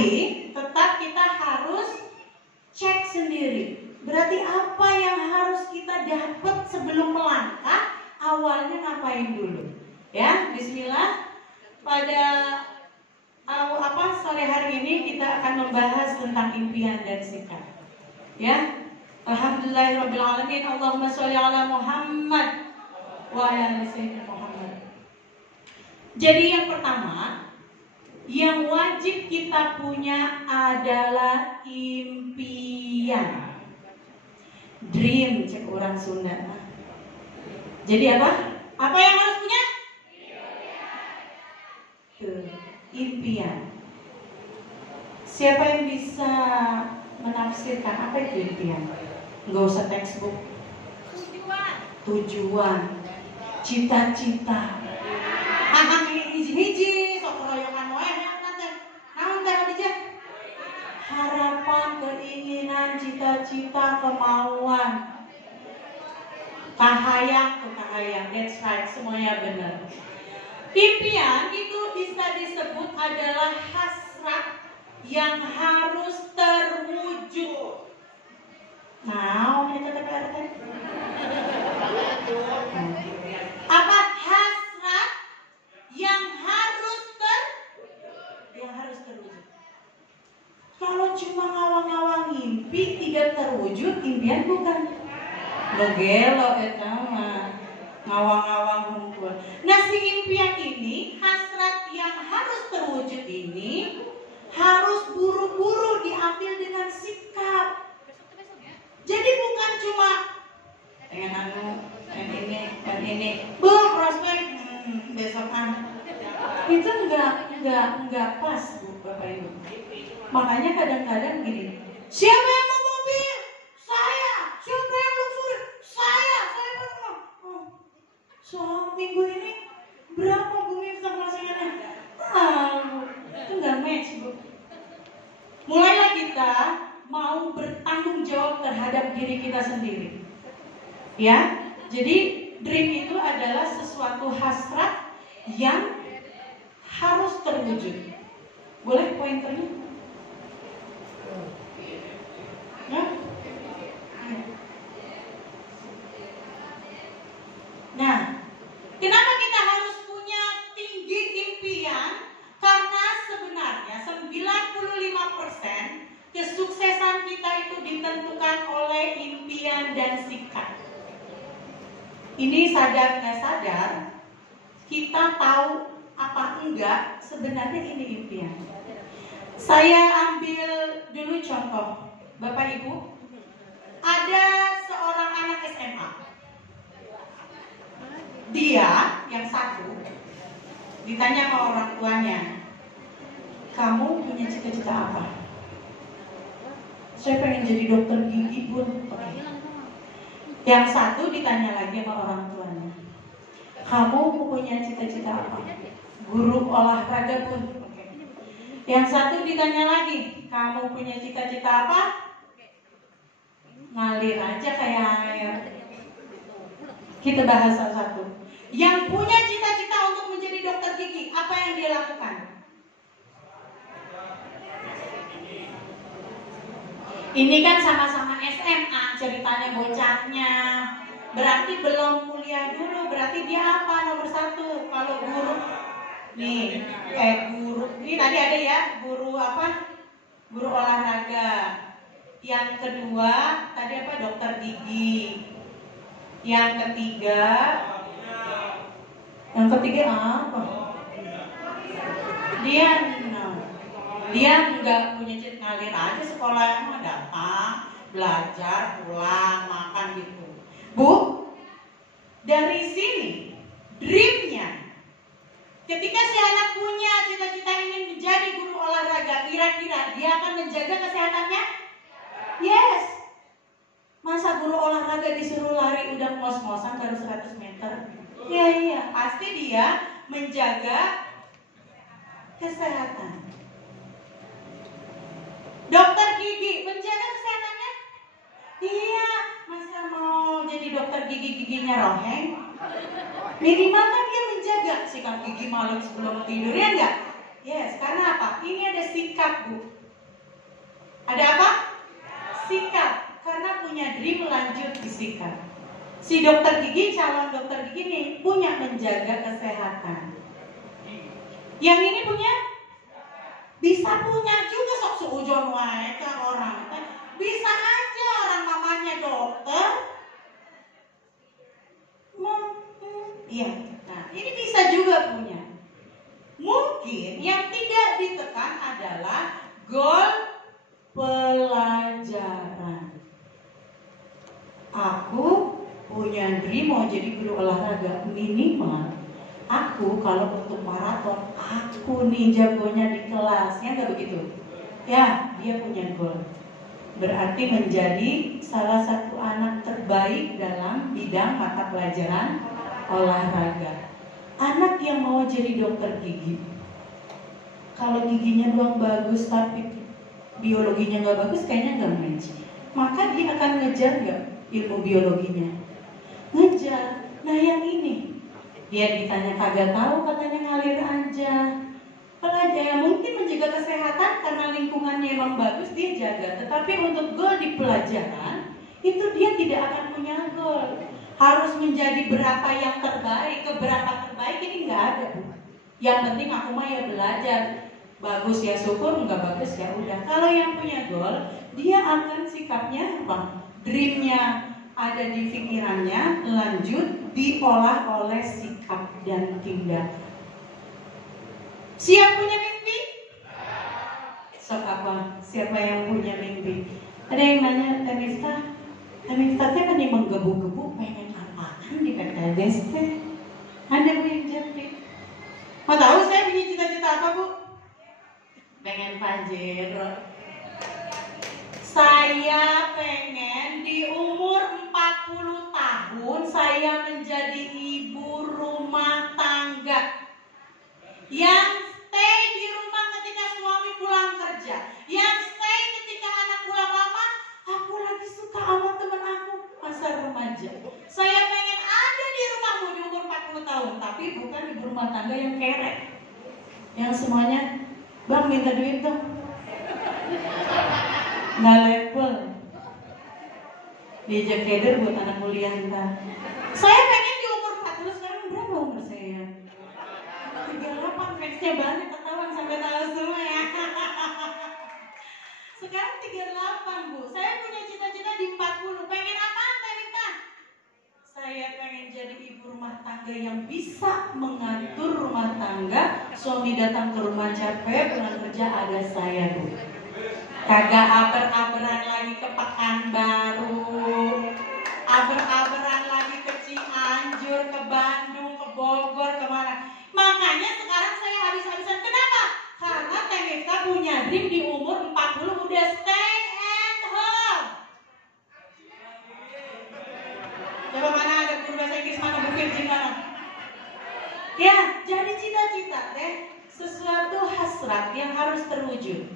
Tapi tetap kita harus cek sendiri. Berarti apa yang harus kita dapat sebelum melangkah? Awalnya ngapain dulu? Ya, bismillah. Pada sore hari ini kita akan membahas tentang impian dan sikap. Ya. Alhamdulillahirabbil alamin. Allahumma sholli ala Muhammad wa ala sayyidina Muhammad. Jadi yang pertama, yang wajib kita punya adalah impian. Dream, cek orang Sunda. Jadi apa? Apa yang harus punya? Tuh, impian. Siapa yang bisa menafsirkan apa itu impian? Nggak usah textbook. Tujuan, cita-cita. Hiji-hiji, sok royongan wae nanti. Naon teh aja? Harapan, keinginan, cita-cita, kemauan. Kahayang, that's right, semuanya benar. Impian itu bisa disebut adalah hasrat yang harus terwujud. Nah, ini TPRT. Apa hasrat yang harus terwujud? Kalau cuma ngawang-ngawang mimpi tidak terwujud, impian bukan. Begelo eta mah ngawang-ngawang hunkul. Nah, si impian ini, hasrat yang harus terwujud ini harus buru-buru diambil dengan sikap. Jadi bukan cuma pengen ini, prospek besokan. Itu enggak pas, Bu, Bapak Ibu. Makanya kadang-kadang gini, siapa yang mau mobil? Saya. Siapa yang luxury? Saya mau. So, minggu ini berapa Bu Miftah masakannya? Itu enggak match, Bu. Mulailah kita mau bertanggung jawab terhadap diri kita sendiri. Ya, jadi dream itu adalah sesuatu hasrat yang harus terwujud. Boleh pointernya? Ya? Nah, kenapa kita harus punya tinggi impian? Karena sebenarnya 95% kesuksesan kita itu ditentukan oleh impian dan sikap. Ini sadar nggak sadar, kita tahu apa enggak sebenarnya ini impian. Saya ambil dulu contoh, Bapak Ibu. Ada seorang anak SMA. Dia yang satu ditanya sama orang tuanya, kamu punya cita-cita apa? Saya pengen jadi dokter gigi, Bun. Yang satu ditanya lagi sama orang tuanya, kamu punya cita-cita apa? Guru olahraga, Bun. Yang satu ditanya lagi, kamu punya cita-cita apa? Ngalir aja kayak air. Kita bahas satu-satu. Yang punya cita-cita untuk menjadi dokter gigi, apa yang dia lakukan? Ini kan sama-sama SMA ceritanya bocahnya. Berarti belum kuliah dulu. Berarti dia apa nomor satu? Kalau guru nih, guru ini tadi ada ya, guru apa? Guru olahraga. Yang kedua tadi apa? Dokter gigi. Yang ketiga apa? Dia nggak punya cita, ngalir aja sekolah, mah datang, belajar, pulang, makan gitu. Bu, dari sini dreamnya, ketika si anak punya cita-cita ingin menjadi guru olahraga, kira-kira dia akan menjaga kesehatannya? Yes. Masa guru olahraga disuruh lari udah ngos-ngosan baru 100 meter? Iya, pasti dia menjaga kesehatan. Dokter gigi menjaga kesehatannya? Iya, masa mau jadi dokter gigi-giginya roheng? Minimal kan dia menjaga sikat gigi malam sebelum tidur, ya enggak? Yes, karena apa? Ini ada sikap, Bu. Ada apa? Sikap. Karena punya dream lanjut di sikap. Si dokter gigi, calon dokter gigi nih punya menjaga kesehatan. Yang ini punya? Bisa punya juga sok seujon wae ke orang. Bisa aja orang mamanya dokter. Iya. Nah, ini bisa juga punya. Mungkin yang tidak ditekan adalah goal pelajaran. Aku punya dream mau jadi guru olahraga, minimal aku kalau untuk maraton, aku nih jagonya di kelas, ya nggak begitu? Ya, dia punya goal. Berarti menjadi salah satu anak terbaik dalam bidang mata pelajaran olahraga. Anak yang mau jadi dokter gigi, kalau giginya doang bagus tapi biologinya nggak bagus, kayaknya nggak match. Maka dia akan ngejar nggak ilmu biologinya? Ngejar. Nah yang ini, dia ditanya kagak tahu, katanya ngalir aja. Pelajar mungkin menjaga kesehatan karena lingkungannya emang bagus, dia jaga. Tetapi untuk goal di pelajaran, itu dia tidak akan punya goal. Harus menjadi berapa yang terbaik, keberapa terbaik ini nggak ada. Yang penting aku mah ya belajar. Bagus ya syukur, nggak bagus ya udah. Kalau yang punya goal, dia akan sikapnya apa? Dreamnya ada di pikirannya, lanjut diolah oleh sikap dan tindak. Siap punya mimpi? Sok apa? Siapa yang punya mimpi? Ada yang nanya, Teh Miftah teh kan menggebu-gebu pengen apaan di PTDS teh? Ada Bu yang jawab? Mau tahu saya punya cita-cita apa, Bu? Pengen Pajero. Saya pengen di umur 40 tahun saya menjadi ibu rumah tangga yang stay di rumah ketika suami pulang kerja, yang stay ketika anak pulang lama. Aku lagi suka sama teman aku masa remaja. Saya pengen ada di rumahmu di umur 40 tahun, tapi bukan ibu rumah tangga yang kerek, yang semuanya, Bang minta duit dong, nggak level, diajak keder buat anak kuliah ntar. Saya pengen di umur 40, sekarang berapa umur saya? 38, fansnya banyak, ketahuan sampai tahu semua ya. Sekarang 38, Bu. Saya punya cita-cita di 40. Pengen apa, Teh Miftah? Saya pengen jadi ibu rumah tangga yang bisa mengatur rumah tangga. Suami datang ke rumah capek, pulang kerja ada saya, Bu. Kagak aber-aberan lagi ke Pekanbaru, aber-aberan lagi ke Cianjur, ke Bandung, ke Bogor, kemana. Makanya sekarang saya habis-habisan. Kenapa? Karena Teh Miftah punya dream di umur 40 udah stay at home. Coba mana ada guru bahasa Inggris, mana Bu Virgin mana? Ya, jadi cita-cita teh sesuatu hasrat yang harus terwujud.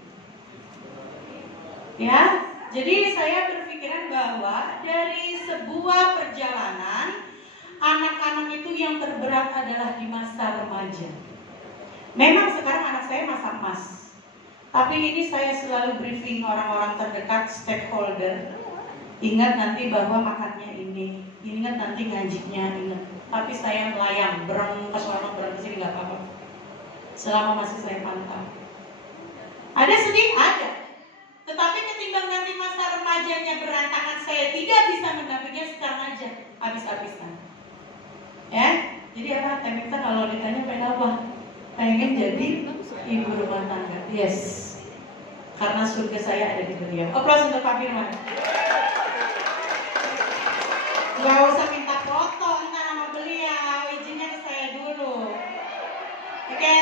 Ya, jadi saya berpikiran bahwa dari sebuah perjalanan, anak-anak itu yang terberat adalah di masa remaja. Memang sekarang anak saya masa emas, tapi ini saya selalu briefing orang-orang terdekat, stakeholder. Ingat nanti bahwa makannya ini, ingat nanti ngajinya, ingat. Tapi saya melayang, bereng ke sana, bereng ke sini, nggak apa-apa. Selama masih saya pantau. Ada sedih? Ada. Tetapi ketimbang nanti masa remajanya berantakan, saya tidak bisa mendampinginya, sekarang aja habis-habisan. Ya, jadi apa? Teh Miftah kalau ditanya pengen apa? Pengen jadi ibu rumah tangga. Yes, karena surga saya ada di beliau. Aplaus untuk Pak Firman. Gak usah minta foto ntar sama beliau, izinnya ke saya dulu. Oke,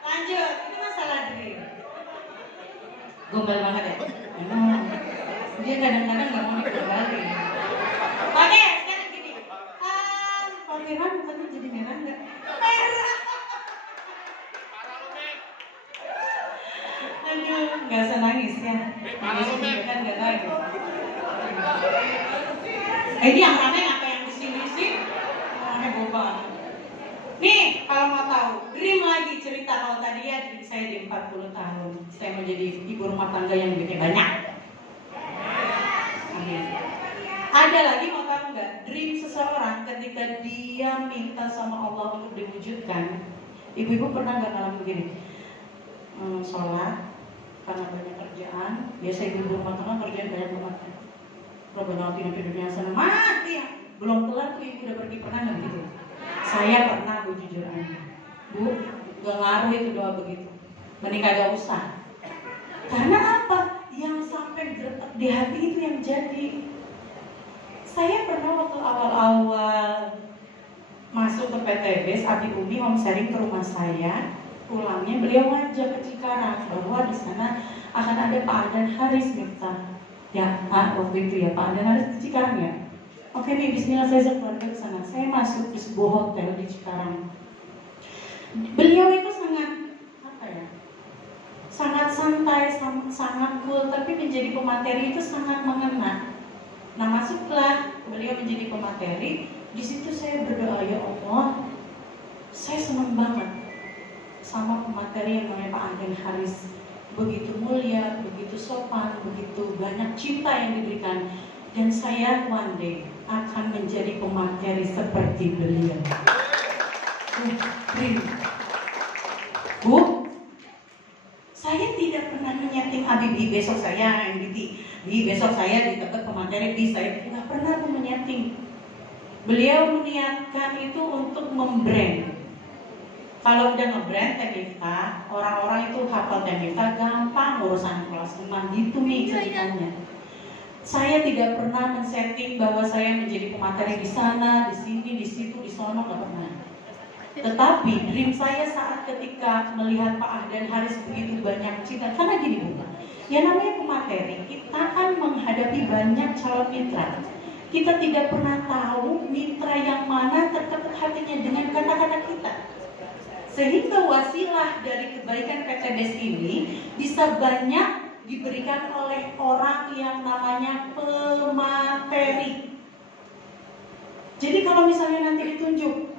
lanjut. Ini masalah dream. Gombal banget ya? Dia kadang-kadang gak mau dikembali. Oke, sekarang gini. Pak Firman mukanya jadi merah gak? Merah! Aduh, gak usah nangis ya. Nangis kan gak nangis. Ini yang rame apa yang di sini sih? Rame boba. Nih, kalau mau tahu, dream lagi cerita. Kalau tadi ya dream saya di 40 tahun, saya mau jadi ibu rumah tangga yang duitnya banyak. Amin. Ada lagi mau tahu nggak? Dream seseorang ketika dia minta sama Allah untuk diwujudkan. Ibu-ibu pernah nggak ngalamin begini? Sholat karena banyak kerjaan. Biasa ibu rumah tangga kerjaan banyak banget. Kalau banyak tidurnya sana mati ya. Belum kelar tuh ibu udah pergi, pernah nggak begitu? Saya pernah, Bu, jujur aja. Bu, gak ngaruh itu doa begitu. Mending kagak usah. Karena apa? Yang sampai gertak di hati itu yang jadi. Saya pernah waktu awal-awal masuk ke PTB, Abi Umi home sharing ke rumah saya. Pulangnya beliau ngajak ke Cikarang bahwa di sana akan ada Pak Adan Haris Miftah. Ya, waktu itu ya Pak Adan Haris di Cikarang ya. Oke nih, bismillah saya ajak keluarga ke sana. Saya masuk di sebuah hotel di Cikarang. Beliau itu sangat sangat santai, sangat cool, tapi menjadi pemateri itu sangat mengena. Nah, masuklah beliau menjadi pemateri. Di situ saya berdoa, ya Allah, saya senang banget sama pemateri yang namanya Pak Adan Haris. Begitu mulia, begitu sopan, begitu banyak cinta yang diberikan. Dan saya one day akan menjadi pemateri seperti beliau. Bu, saya tidak pernah menyeting Habibie besok saya MDT, besok saya di tempat pemateri, saya tidak pernah menyeting. Beliau meniatkan itu untuk membrand. Kalau udah nge-brand Teh Miftah, orang-orang itu hafal Teh Miftah gampang, urusan kelas 6 gitu nih ceritanya. Saya tidak pernah men-setting bahwa saya menjadi pemateri di sana, di sini, di situ, di sono, nggak pernah. Tetapi dream saya saat ketika melihat Pak Adan Haris begitu banyak cinta, karena gini Bu, ya namanya pemateri, kita akan menghadapi banyak calon mitra. Kita tidak pernah tahu mitra yang mana terketuk hatinya dengan kata-kata kita. Sehingga wasilah dari kebaikan PTBS ini bisa banyak diberikan oleh orang yang namanya pemateri. Jadi kalau misalnya nanti ditunjuk,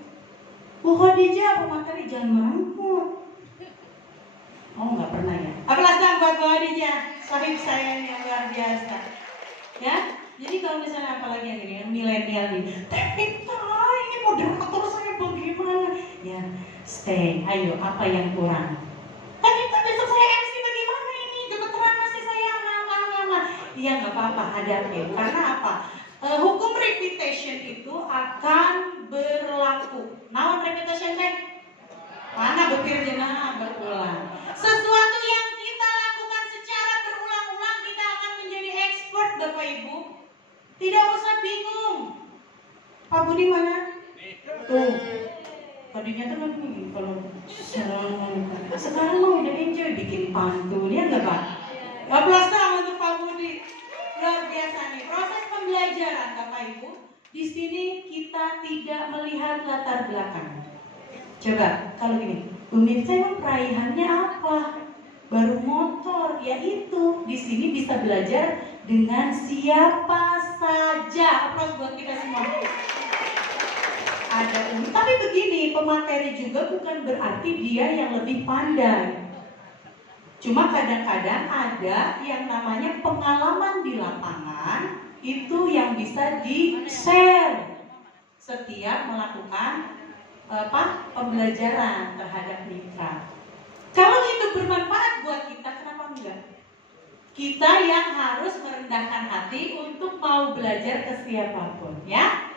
Bu Khadijah pemateri, jangan mampu. Oh, nggak pernah ya. Apalah buat Bu Khadijah, sahib saya yang luar biasa. Ya, jadi kalau misalnya apalagi yang ini, yang milenial nih, tapi ini moderator saya bagaimana? Ya, stay. Ayo, apa yang kurang? Tapi besok saya MC bagaimana ini? Gemeteran masih saya ngama. Iya, nggak apa-apa, hadapi. Karena apa? Hukum reputation itu akan berlaku. Naon reputation teh? Mana bukir jenah berulang. Sesuatu yang kita lakukan secara berulang-ulang kita akan menjadi expert, Bapak Ibu. Tidak usah bingung. Pak Budi mana? Tuh. Tadinya tuh kan kalau sekarang mau udah enjoy bikin pantun ya nggak Pak? Aplaus untuk Pak Budi. Luar biasa nih proses pembelajaran Bapak Ibu. Di sini kita tidak melihat latar belakang. Coba kalau gini, Umi saya emang peraihannya apa? Baru motor, yaitu di sini bisa belajar dengan siapa saja. Aplaus buat kita semua. Ada Umi, tapi begini, pemateri juga bukan berarti dia yang lebih pandai. Cuma kadang-kadang ada yang namanya pengalaman di lapangan itu yang bisa di-share setiap melakukan pembelajaran terhadap mitra. Kalau itu bermanfaat buat kita, kenapa enggak? Kita yang harus merendahkan hati untuk mau belajar ke siapapun, ya.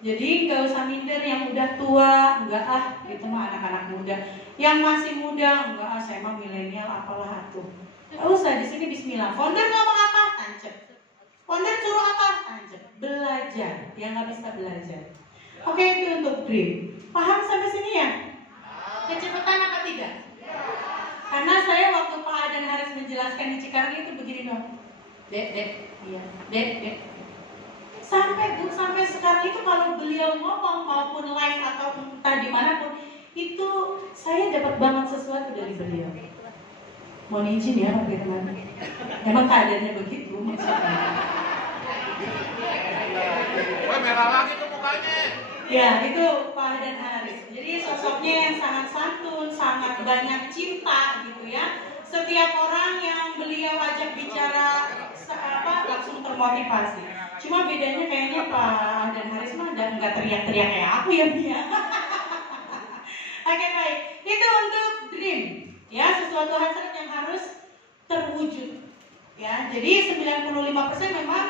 Jadi nggak usah minder yang udah tua, enggak gitu mah anak-anak muda. Yang masih muda, enggak saya mah milenial apalah atuh. Nggak usah, di sini bismillah. Founder ngomong apa? Tancep. Founder suruh apa? Tancep. Belajar, yang nggak bisa belajar. Oke, itu untuk dream. Paham sampai sini ya? Kecepatan apa tidak? Karena saya waktu Pak Adan Haris menjelaskan di Cikarang itu begini dong. Dek, iya, dek. Sampai sekarang itu kalau beliau ngomong maupun live atau entah dimanapun itu saya dapat banget sesuatu dari beliau. Mohon izin ya Pak Firman. Emang keadaannya begitu maksudnya. Wah merah lagi tuh mukanya. Ya, itu Pak dan Haris. Jadi sosoknya yang sangat santun, sangat banyak cinta gitu ya. Setiap orang yang beliau ajak bicara langsung termotivasi. Cuma bedanya kayaknya Pak dan Haris mah nggak teriak-teriak kayak aku ya Mia. Oke, baik. Itu untuk dream. Ya, sesuatu hasrat yang harus terwujud. Ya, jadi 95% memang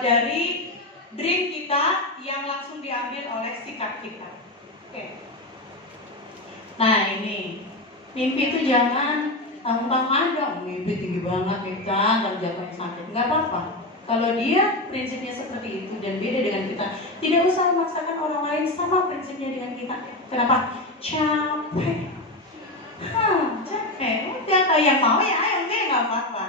dari dream kita yang langsung diambil oleh sikap kita. Oke. Nah, ini mimpi itu jangan tanggung-tanggung dong. Mimpi tinggi banget kita, jangan sakit. Nggak apa-apa. Kalau dia prinsipnya seperti itu dan beda dengan kita, tidak usah memaksakan orang lain sama prinsipnya dengan kita. Kenapa? Capek. Capek. Udah kayak mau ya, ayo nggak apa-apa.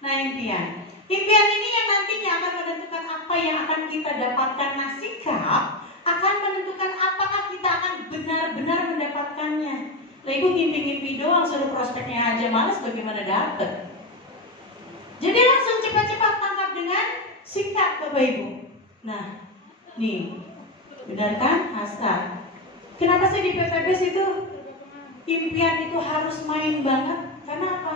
Nah, impian ini yang nantinya akan menentukan apa yang akan kita dapatkan. Nah, sikap akan menentukan apakah kita akan benar-benar mendapatkannya. Lah, ibu ngimpi-ngimpi doang, suruh prospeknya aja malas, bagaimana dapet? Jadi langsung cepat-cepat tangkap dengan sikap, Bapak Ibu. Nah, nih, benar kan? Hasrat. Kenapa sih di PTBS itu impian itu harus main banget? Karena apa?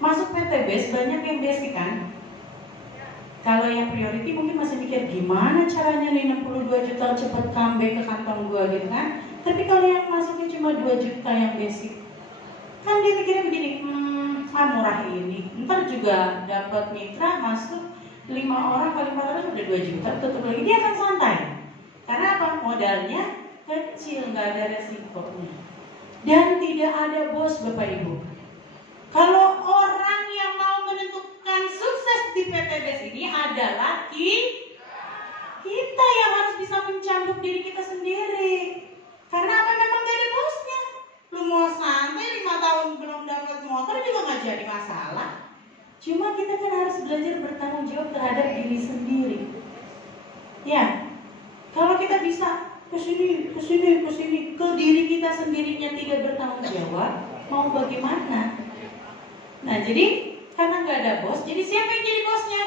Masuk PTBS banyak yang basic kan? Kalau yang priority mungkin masih mikir gimana caranya nih 62 juta cepat comeback ke kantong gua gitu kan. Tapi kalau yang masukin cuma 2 juta yang basic, kan dia mikirnya begini, murah ini. Ntar juga dapat mitra masuk 5 orang kali 400 udah 2 juta, tutup lagi. Dia akan santai. Karena apa? Modalnya kecil, nggak ada resikonya. Dan tidak ada bos, Bapak Ibu. Kalau orang yang mau menentukan sukses di PTBS ini adalah kita yang harus bisa mencambuk diri kita sendiri. Karena apa? Memang gak ada bosnya. Lu mau santai 5 tahun belum dapat motor juga gak jadi masalah. Cuma kita kan harus belajar bertanggung jawab terhadap diri sendiri. Ya, kalau kita bisa kesini, ke diri kita sendirinya tidak bertanggung jawab, mau bagaimana? Nah, jadi karena nggak ada bos, jadi siapa yang jadi bosnya?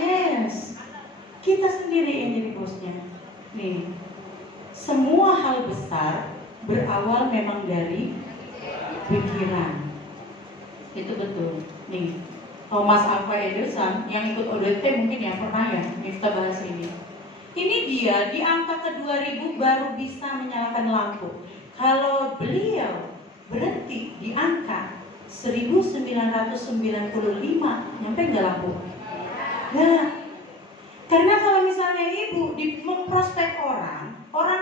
Yes, kita sendiri yang jadi bosnya. Nih, semua hal besar berawal memang dari pikiran. Itu betul. Nih, Thomas Alva Edison yang ikut ODT mungkin yang pernah ya kita bahas ini. Ini dia di angka ke-2000 baru bisa menyalakan lampu. Kalau beliau berhenti di angka 1995, nyampe nggak lampu? Nah, karena kalau misalnya ibu memprospek orang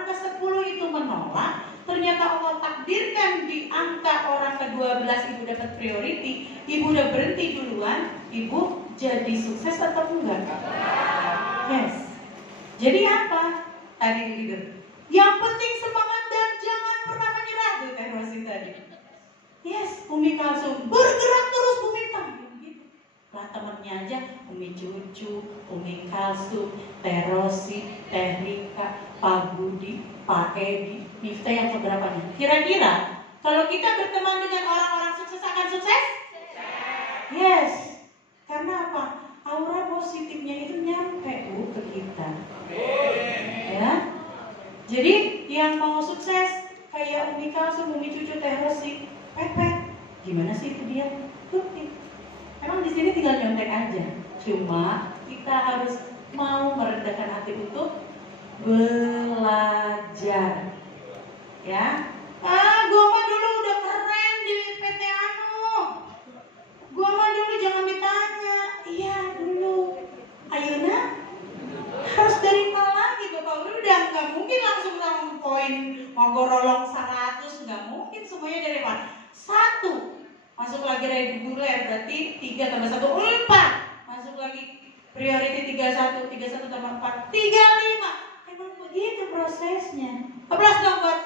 ke-10 itu menolak, ternyata Allah takdirkan di angka orang ke-12 ibu dapat priority, ibu udah berhenti duluan, ibu jadi sukses atau enggak? Yes. Jadi apa? Tadi leader. Yang penting semangat dan jangan pernah menyerah, tuh Teh Rosi tadi. Yes, Umi Kalsum bergerak terus Umi gitu. Lah temennya aja Umi Cucu, Umi Kalsum, Teh Rosi, Teh Rika, Pak Budi, Pak Edi, Miftah yang keberapa nih? Kira-kira kalau kita berteman dengan orang-orang sukses akan sukses? Yes. Karena apa? Aura positifnya itu nyampe ke kita. Ya. Jadi yang mau sukses kayak Umi Kalsum, Umi Cucu, Teh Rosi, pepet. Gimana sih itu dia? Tuti. Emang di sini tinggal nyontek aja. Cuma kita harus mau merendahkan hati untuk belajar. Ya. Gua mah dulu udah keren di PT Anu. Gua mah dulu jangan ditanya. Iya dulu. Ayeuna harus dari nol lagi Bapak. Udah nggak mungkin langsung poin mau gorolong 100, nggak mungkin semuanya dari mana? 1 masuk lagi reguler berarti 3 tambah 1 4, masuk lagi priority 31 tambah 4 35. Emang begitu prosesnya. Aplaus dong buat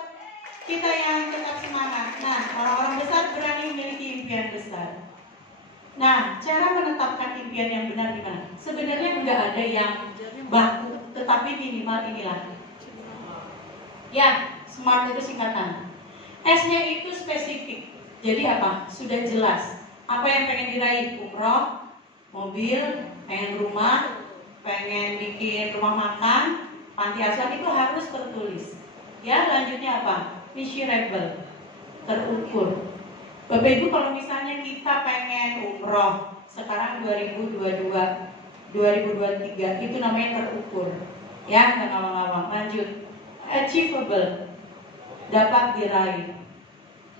kita yang tetap semangat. Nah, orang-orang besar berani memiliki impian besar. Nah, cara menetapkan impian yang benar gimana? Sebenarnya nggak ada yang baku, tetapi minimal inilah. Ya, SMART itu singkatan. S-nya itu spesifik. Jadi apa? Sudah jelas. Apa yang pengen diraih? Umroh, mobil, pengen rumah, pengen bikin rumah makan, panti asuhan itu harus tertulis. Ya, lanjutnya apa? Measurable, terukur. Bapak Ibu, kalau misalnya kita pengen umroh sekarang 2022, 2023, itu namanya terukur. Ya, nggak ngawang-ngawang. Lanjut, achievable, dapat diraih.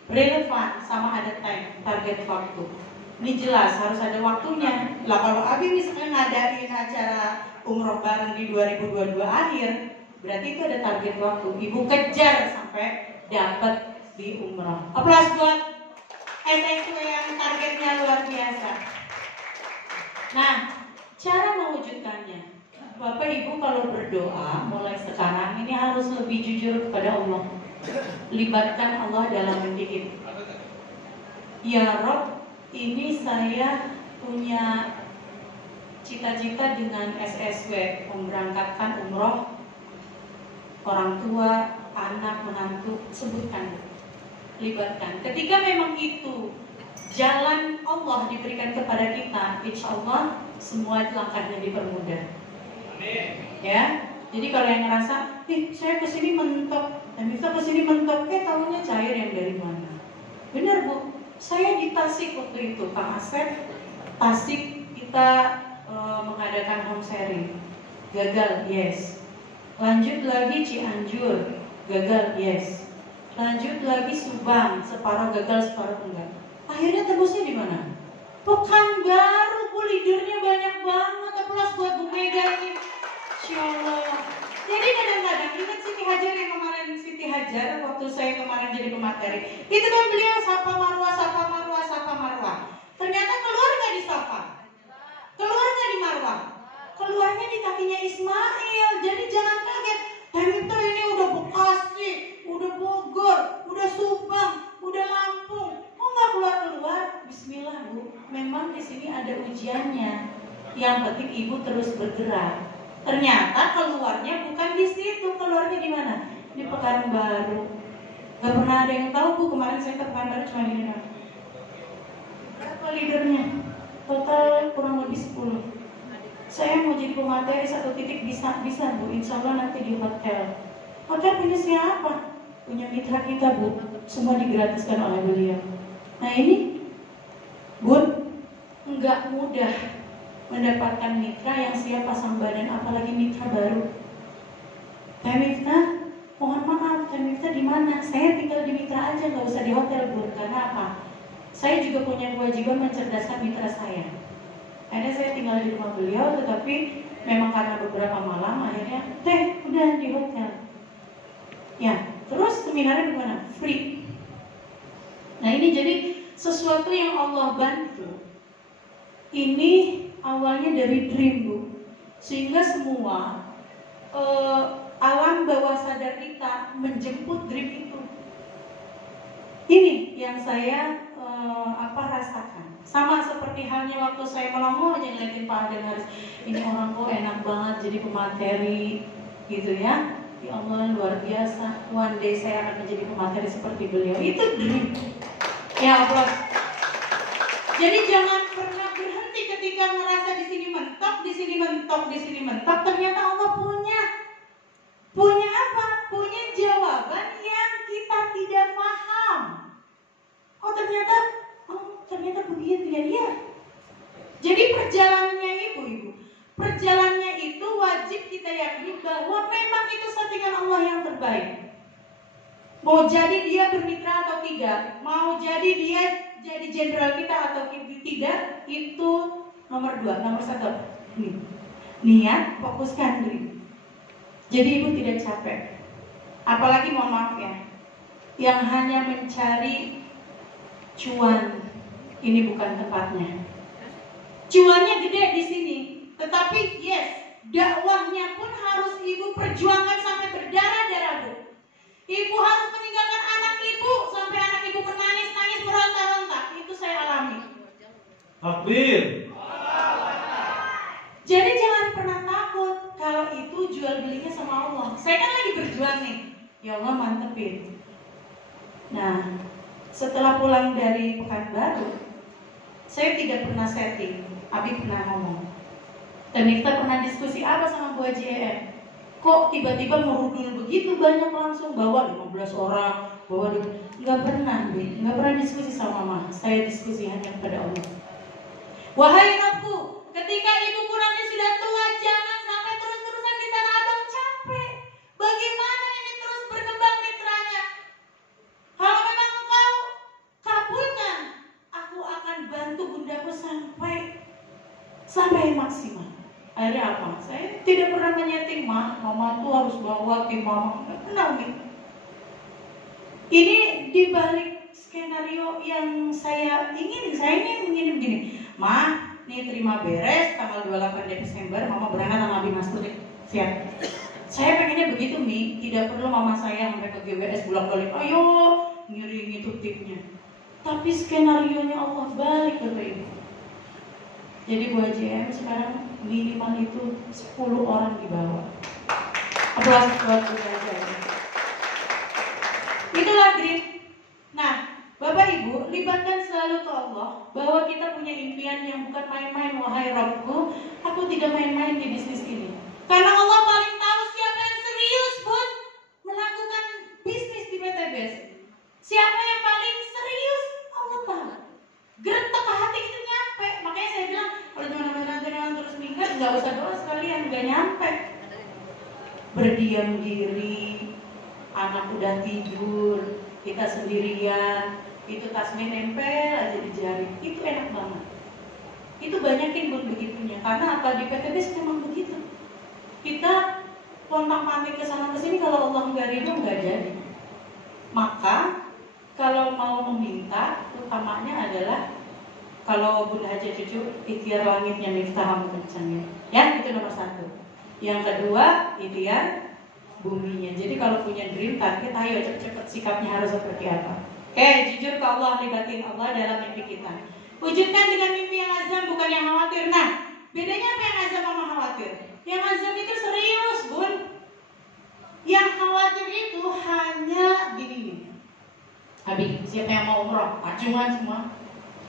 Relevan, sama ada time, target waktu. Ini jelas harus ada waktunya. Lah kalau Abi misalnya ngadain acara umroh bareng di 2022 akhir, berarti itu ada target waktu. Ibu kejar sampai dapat di umroh. Aplaus buat SSW yang targetnya luar biasa. Nah, cara mewujudkannya, Bapak Ibu kalau berdoa mulai sekarang ini harus lebih jujur kepada Allah. Libatkan Allah dalam mendidik. Ya Rob, ini saya punya cita-cita dengan SSW, memberangkatkan umroh orang tua, anak, menantu, sebutkan. Libatkan. Ketika memang itu jalan Allah diberikan kepada kita, insya Allah semua langkahnya dipermudah. Ya, jadi kalau yang ngerasa, saya kesini mentok, dan kita kesini mentok, tahunya cair yang dari mana? Benar Bu, saya di Tasik waktu itu, Kang Asep, Tasik kita mengadakan home sharing, gagal, yes. Lanjut lagi Cianjur, gagal, yes. Lanjut lagi Subang, separuh gagal, separuh enggak. Akhirnya tembusnya di mana? Pekanbaru, Bu, leadernya banyak banget. Aplaus buat Bu Mega ini. Insyaallah. Jadi kadang-kadang ingat Siti Hajar yang kemarin Siti Hajar waktu saya kemarin jadi pemateri. Itu kan beliau sapa marwah, sapa marwah, sapa marwah. Ternyata keluar nggak di sapa, keluar nggak di marwah, keluarnya di kakinya Ismail. Jadi jangan kaget. Kita ini udah Bekasi, udah Bogor, udah Subang, udah Lampung. Kok nggak keluar-keluar? Bismillah Bu, memang di sini ada ujiannya. Yang penting Ibu terus bergerak. Ternyata keluarnya bukan di situ, keluarnya di mana? Di Pekanbaru. Gak pernah ada yang tahu Bu, kemarin saya ke Pekanbaru cuma gini. Berapa leadernya? Total kurang lebih 10. Saya mau jadi pemateri satu titik bisa Bu, insya Allah nanti di hotel. Hotel punya siapa? Punya mitra kita Bu, semua digratiskan oleh beliau. Nah ini Bun, nggak mudah mendapatkan mitra yang siap pasang badan, apalagi mitra baru. Teh Miftah, mohon maaf, Teh Miftah di mana? Saya tinggal di mitra aja, nggak usah di hotel Bun. Karena apa? Saya juga punya kewajiban mencerdaskan mitra saya. Akhirnya saya tinggal di rumah beliau, tetapi memang karena beberapa malam akhirnya Teh udah di hotel. Ya, terus seminarnya gimana? Free. Nah ini jadi sesuatu yang Allah bantu. Ini awalnya dari dream Bu, sehingga semua alam bawah sadar kita menjemput dream itu. Ini yang saya rasakan. Sama seperti halnya waktu saya melongo aja ngeliatin Pak Aden Haris, ini orang kok enak banget jadi pemateri gitu ya. Ya Allah luar biasa. One day saya akan menjadi pemateri seperti beliau. Itu dream. Ya Allah. Jadi jangan pernah berhenti ketika ngerasa di sini mentok, di sini mentok, di sini mentok. Ternyata Allah punya apa? Punya jawaban yang kita tidak paham. Ternyata begitu ya. Iya. Jadi perjalanannya Ibu, perjalanannya itu wajib kita yakini bahwa memang itu settingan Allah yang terbaik. Mau jadi dia bermitra atau tidak, mau jadi dia jadi jenderal kita atau tidak, itu nomor 2, nomor 1. Niat, fokuskan diri. Jadi Ibu tidak capek. Apalagi mohon maaf ya, yang hanya mencari cuan, ini bukan tempatnya. Cuannya gede di sini, tetapi yes, dakwahnya pun harus Ibu perjuangkan sampai berdarah-darah Bu. Ibu harus meninggalkan anak Ibu sampai anak Ibu menangis-nangis, meronta-ronta. Itu saya alami. Takbir. Jadi jangan pernah takut kalau itu jual belinya sama Allah. Saya kan lagi berjuang nih. Ya Allah mantepin. Nah, setelah pulang dari Pekanbaru, saya tidak pernah setting. Abi pernah ngomong. Dan kita pernah diskusi apa sama Bu Haji EM? Kok tiba-tiba merudul begitu banyak langsung bawa 15 orang, bawa nggak pernah, nggak pernah diskusi sama mama. Saya diskusi hanya kepada Allah. Wahai Rabbku, ketika ibuku nanti sudah tua, jangan sampai terus-terusan di Tanah Abang, capek. Bagaimana ini terus berkembang mitranya? Kalau memang engkau kabulkan, aku akan bantu bundaku sampai maksimal. Akhirnya apa? Saya tidak pernah menyeting, mama tuh harus bawa tim mama. Nggak pernah gitu. Ini dibalik skenario yang saya ingin begini. Nih terima beres tanggal 28 Desember, mama berangkat sama Abi Mastur. Siap. Saya pengennya begitu, Mi. Tidak perlu mama saya sampai ke GWS bolak-balik. Ayo, ngiringi tuh timnya. Tapi skenario-nya Allah balik ke ibu. Jadi buat JM sekarang minimal itu 10 orang di bawah. Aplaus buat aja. Itulah Green. Nah, Bapak Ibu, libatkan selalu ke Allah bahwa kita punya impian yang bukan main-main. Wahai Rabbku, aku tidak main-main di bisnis ini. Karena Allah paling tahu siapa yang serius pun melakukan bisnis di PTBS. Siapa yang paling serius, Allah tahu. Geretak ke hati itu nyampe. Makanya saya bilang, kalau cuma nama-nama terus minggat, nggak usah doa sekalian, nggak nyampe. Berdiam diri, anak udah tidur, kita sendirian, itu tasnya nempel aja di jari, itu enak banget. Itu banyakin buat begitunya, karena apa, di PTBS memang begitu. Kita pontang-panting ke sana ke sini, kalau Allah nggak ridho nggak jadi. Maka kalau mau meminta, utamanya adalah kalau Bunda Haja cucu, ikhtiar langitnya miftah kencangnya. Ya, itu nomor 1. Yang kedua, ikhtiar buminya. Jadi kalau punya dream target, ayo cepet-cepet sikapnya harus seperti apa. Oke, jujur ke Allah, libatin Allah dalam mimpi kita. Wujudkan dengan mimpi yang azam, bukan yang khawatir. Nah, bedanya apa yang azam sama khawatir? Yang azam itu serius, Bun. Yang khawatir itu hanya gini. Abi, siapa yang mau umroh? Macungan semua.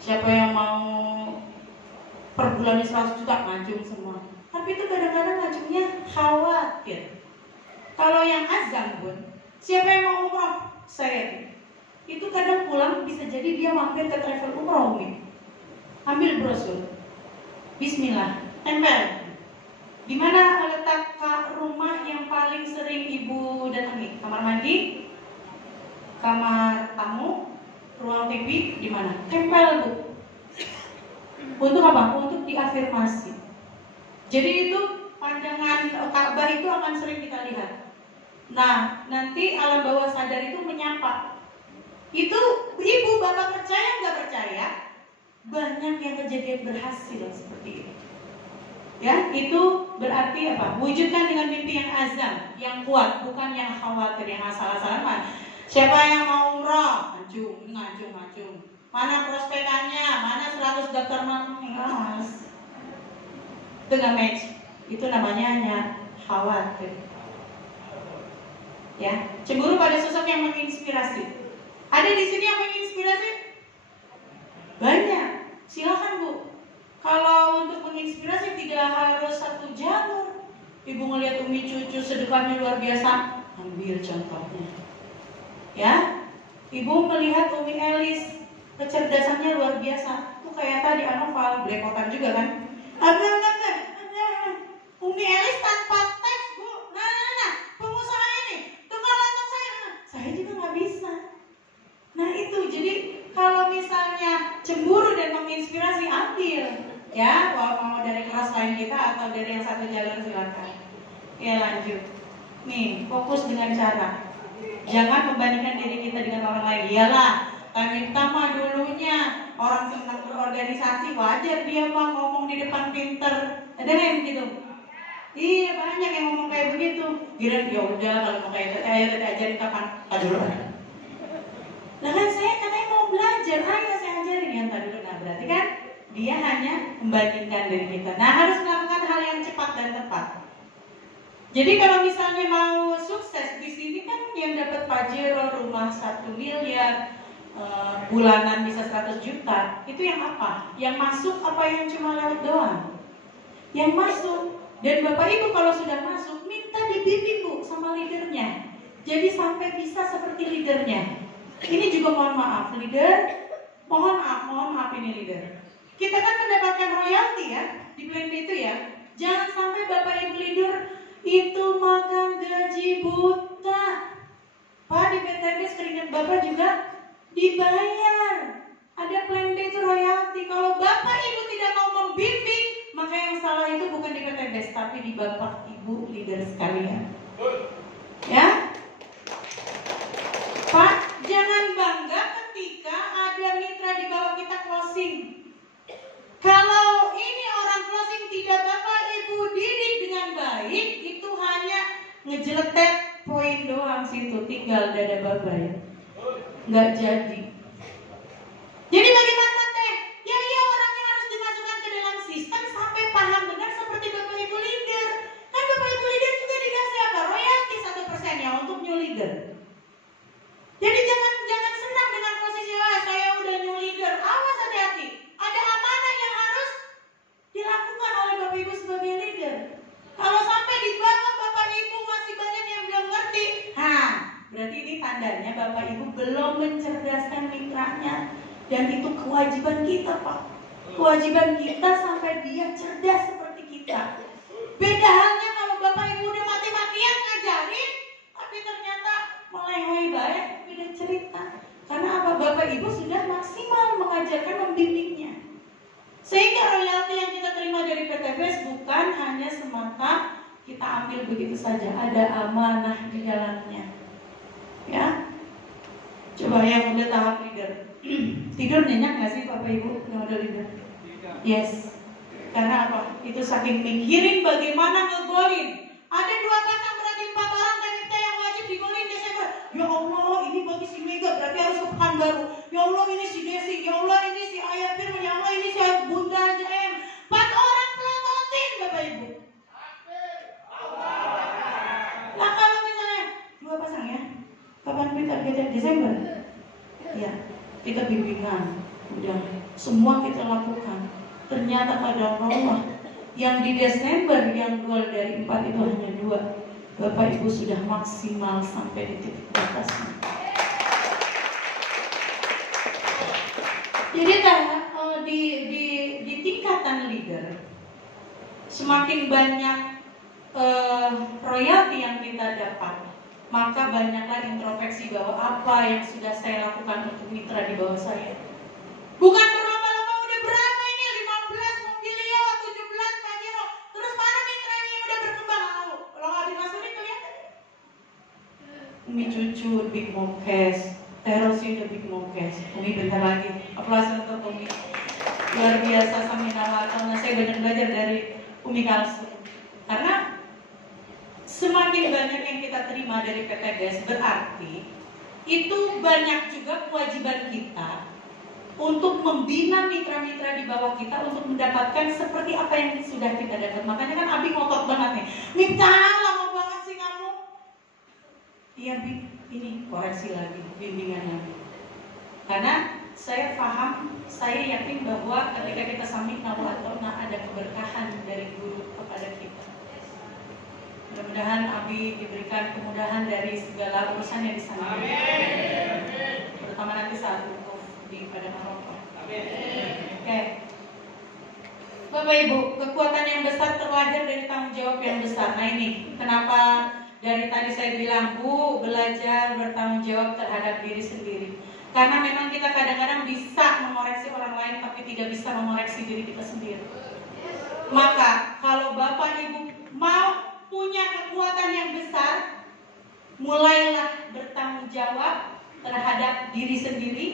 Siapa yang mau per bulannya 100 juta? Macung semua. Tapi itu kadang-kadang macungnya khawatir. Kalau yang azam, Bun, siapa yang mau umroh? Saya. Itu kadang pulang bisa jadi dia mampir ke travel umroh, Umi. Ambil brosur. Bismillah, tempel. Di mana letak rumah yang paling sering ibu datangi? Kamar mandi, kamar tamu, ruang TV, di mana? Tempel, Bu. Untuk apa? Untuk diafirmasi. Jadi itu pandangan Ka'bah itu akan sering kita lihat. Nah, nanti alam bawah sadar itu menyapa. Itu ibu bapak percaya nggak percaya? Banyak yang kejadian berhasil seperti itu. Ya, itu berarti apa? Wujudkan dengan mimpi yang azam, yang kuat, bukan yang khawatir, yang asal-asalan. Siapa yang mau umroh? Ngacung. Mana prospekannya? Mana 100 daftar mas? Itu nggak match. Itu namanya hanya khawatir. Ya, cemburu pada sosok yang menginspirasi. Ada di sini yang menginspirasi? Banyak. Silakan, Bu. Kalau untuk menginspirasi tidak harus satu jalur. Ibu ngelihat Umi cucu sedekahnya luar biasa, ambil contohnya. Ya, Ibu melihat Umi Elis kecerdasannya luar biasa. Itu kayak tadi Anoval, belepotan juga kan? Ada. Umi Elis tanpa teks, Bu. Nah, pengusaha ini, tukang lontong saya juga nggak bisa. Nah itu, jadi kalau misalnya cemburu dan menginspirasi, ambil. Ya, mau dari kelas lain kita atau dari yang satu jalur, silakan. Ya, lanjut. Nih, fokus dengan cara. Jangan membandingkan diri kita dengan orang lain. Iyalah, kita mah dulunya orang senang berorganisasi, wajar dia mah ngomong di depan pinter. Ada yang begitu? Iya, banyak yang ngomong kayak begitu. Kira ya udah kalau mau kayak gitu, ayo kita ajarin kapan? Dulu. Nah kan saya katanya mau belajar, ayo saya ajarin yang tadi dulu. Nah berarti kan dia hanya membandingkan diri kita. Nah harus melakukan hal yang cepat dan tepat. Jadi kalau misalnya mau sukses di sini kan yang dapat Pajero rumah 1 miliar, bulanan bisa 100 juta, itu yang apa? Yang masuk apa yang cuma lewat doang? Yang masuk Dan Bapak Ibu kalau sudah masuk, minta dibimbing Bu sama leadernya. Jadi sampai bisa seperti leadernya. Ini juga mohon maaf, leader. Mohon maaf ini leader. Kita kan mendapatkan royalti ya di plan B itu ya. Jangan sampai Bapak Ibu leader itu makan gaji buta. Pak, di PTB keringat Bapak juga dibayar. Ada plan B itu royalti. Kalau Bapak Ibu tidak mau membimbing, maka yang salah itu bukan di PTB, tapi di Bapak Ibu leader sekalian. Ya, Pak, jangan bangga ketika ada mitra di bawah kita closing. Kalau ini orang closing tidak Bapak Ibu didik dengan baik, itu hanya ngejeletet poin doang situ, tinggal dada Bapak ya. Nggak jadi. Jadi bagaimana teh? Ya iya, orangnya harus dimasukkan ke dalam sistem sampai paham benar seperti Bapak Ibu leader. Kan Bapak Ibu leader juga dikasih apa? Royalti 1% ya untuk new leader. Jadi jangan senang dengan posisi saya udah new leader. Awas, hati-hati. Ada amanah yang harus dilakukan oleh Bapak Ibu sebagai leader. Kalau sampai di bawah Bapak Ibu masih banyak yang belum ngerti, berarti ini tandanya Bapak Ibu belum mencerdaskan mitranya. Dan itu kewajiban kita, Pak. Kewajiban kita sampai dia cerdas seperti kita. Beda halnya kalau Bapak Ibu udah mati-matian ngajarin, tapi ternyata melehoi baik, beda cerita. Karena apa? Bapak Ibu sudah maksimal mengajarkan, membimbingnya. Sehingga royalti yang kita terima dari PTBS bukan hanya semata kita ambil begitu saja, ada amanah di dalamnya. Ya, coba yang udah tahap leader, tidur nyenyak nggak sih Bapak Ibu yang udah leader? Yes. Karena apa? Itu saking mikirin bagaimana ngegolin. Ada 2 pasang berarti 4 orang TNT yang wajib digolin Desember. Ya Allah, ini bagi si Mega berarti harus ke Pekanbaru. Ya Allah, ini si Desi. Ya Allah, ini si Ayah Firman. Ya Allah, ini si Bunda JM. 4 orang pelototin Bapak Ibu. Nah kalau misalnya 2 pasang ya, kapan kita Desember? Ya, kita bimbingan. Udah, semua kita lakukan. Ternyata pada Allah yang di Desember yang gol dari 4 itu hanya 2. Bapak Ibu sudah maksimal sampai di titik batasnya. Jadi di tingkatan leader, semakin banyak royalti yang kita dapat, maka banyaklah introspeksi bahwa apa yang sudah saya lakukan untuk mitra di bawah saya. Bukan berlomba-lomba udah berapa ini, 15 mobilio, 17 Pajero. Terus mana mitranya yang udah berkembang? Kalau nggak dimasukin kelihatan. Umi Cucu, Big Mokes, Terosi udah Big Mokes. Umi bentar lagi, aplaus untuk Umi. Luar biasa Saminala, karena saya banyak belajar dari Umi Kalsum. Karena semakin banyak yang kita terima dari PTBS berarti itu banyak juga kewajiban kita untuk membina mitra-mitra di bawah kita untuk mendapatkan seperti apa yang sudah kita dapat. Makanya kan Abi ngotot banget nih, Mita lama banget sih kamu. Iya Bi, ini koreksi lagi, bimbingan lagi. Karena saya paham, saya yakin bahwa ketika kita sambil nawatona ada keberkahan dari guru kepada kita. Mudah-mudahan Abi diberikan kemudahan dari segala urusan yang di sana. Terutama nanti saat wukuf di Padang Arafah. Oke. Bapak Ibu, kekuatan yang besar terlahir dari tanggung jawab yang besar. Nah ini kenapa dari tadi saya bilang Bu, belajar bertanggung jawab terhadap diri sendiri. Karena memang kita kadang-kadang bisa mengoreksi orang lain tapi tidak bisa mengoreksi diri kita sendiri. Maka kalau Bapak Ibu mau punya kekuatan yang besar, mulailah bertanggung jawab terhadap diri sendiri.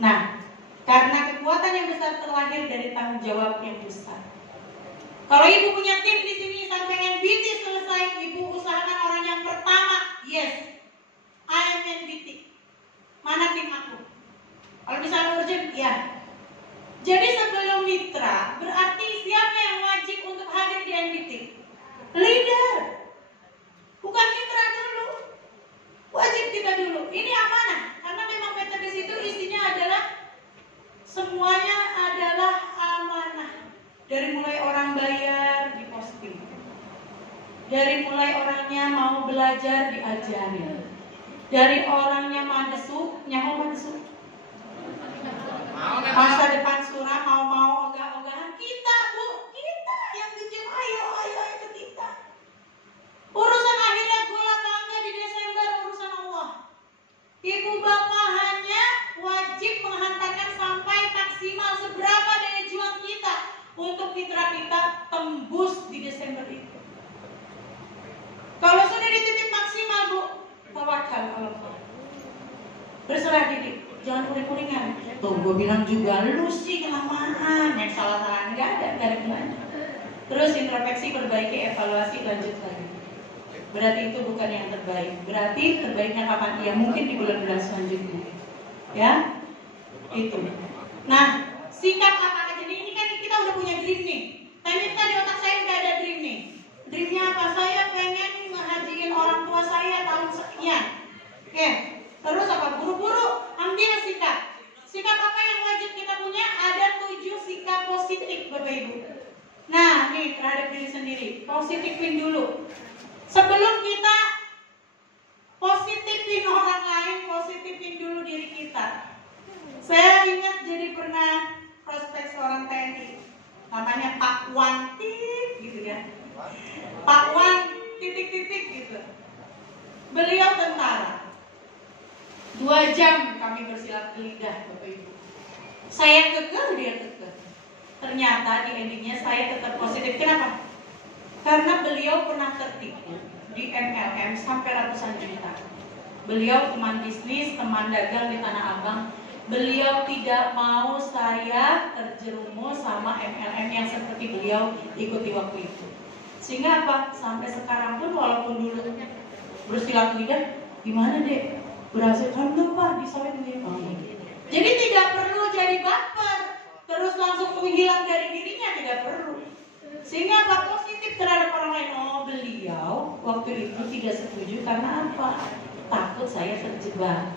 Nah, karena kekuatan yang besar terlahir dari tanggung jawab yang besar. Kalau Ibu punya tim di sini sampai NBT selesai, Ibu usahakan orang yang pertama, yes, I am NBT. Mana tim aku? Kalau misalnya urgent, ya. Jadi sebelum mitra, berarti siapa yang wajib untuk hadir di NBT? Leader. Bukan mitra dulu. Wajib kita dulu. Ini amanah. Karena memang PTBS itu isinya adalah semuanya adalah amanah. Dari mulai orang bayar di posting, Dari mulai orangnya mau belajar diajarin. Dari orangnya madesu, nyaho madesu. Masa depan suram mau ogah-ogahan kita, Bu. Kita yang bikin ayo itu kita. Urusan akhirnya gula tangga di Desember urusan Allah. Ibu bapak hanya wajib menghantarkan sampai maksimal seberapa daya juang kita untuk mitra kita tembus di Desember itu. Kalau sudah dititip maksimal, Bu, tawakal Allah. Berserah diri, jangan kuring-kuringan. Tuh, gue bilang juga, lu sih kelamaan. Yang salah-salah nggak ada gunanya. Terus introspeksi, perbaiki, evaluasi, lanjut lagi. Berarti itu bukan yang terbaik. Berarti terbaiknya kapan? Ya mungkin di bulan-bulan selanjutnya. Ya, itu. Nah, sikap apa aja nih? Ini kan kita udah punya dream nih. Ternyata di otak saya udah ada dream nih. Dreamnya apa? Saya pengen ngehajiin orang tua saya tahun sekian. Oke. Terus apa? Buru-buru ambil sikap. Sikap apa yang wajib kita punya? Ada 7 sikap positif, Bapak Ibu. Nah, nih terhadap diri sendiri. Positifin dulu. Sebelum kita positifin orang lain, positifin dulu diri kita. Saya ingat jadi pernah prospek seorang TNI, namanya Pak Wan gitu kan. Pak Wan titik-titik gitu. Beliau tentara. 2 jam kami bersilat lidah, Bapak Ibu. Saya kekeh, dia kekeh. Ternyata di endingnya saya tetap positif. Kenapa? Karena beliau pernah tertipu di MLM sampai ratusan juta. Beliau teman bisnis, teman dagang di Tanah Abang. Beliau tidak mau saya terjerumus sama MLM yang seperti beliau ikuti waktu itu. Sehingga apa? Sampai sekarang pun walaupun dulu bersilat lidah, gimana deh? Berhasil kan enggak Pak? Disawet ini. Jadi tidak perlu jadi baper, terus langsung menghilang dari dirinya, tidak perlu. Sehingga apa? Positif terhadap orang lain. Oh, beliau waktu itu tidak setuju karena apa? Takut saya terjebak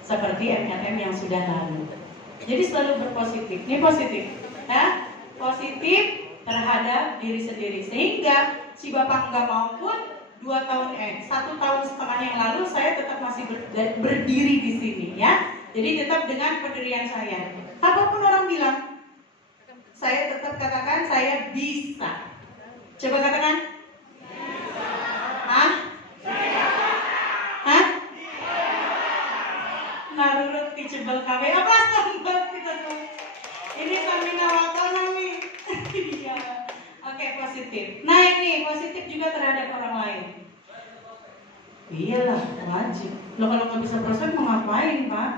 seperti MLM yang sudah lalu. Jadi selalu berpositif. Ini positif, ya? Positif terhadap diri sendiri. Sehingga si bapak nggak mau pun 1 tahun setengah yang lalu saya tetap masih berdiri di sini, ya. Jadi tetap dengan pendirian saya. Apapun orang bilang, saya tetap katakan saya bisa. Coba katakan. Hah? Hah? Narurut kecebel kabe. Apa sambat kita tuh? Ini samina wakonomi. Iya. Oke, positif. Nah ini positif juga terhadap orang lain. Iyalah, wajib. Lo kalau nggak bisa prospek mau ngapain, Pak?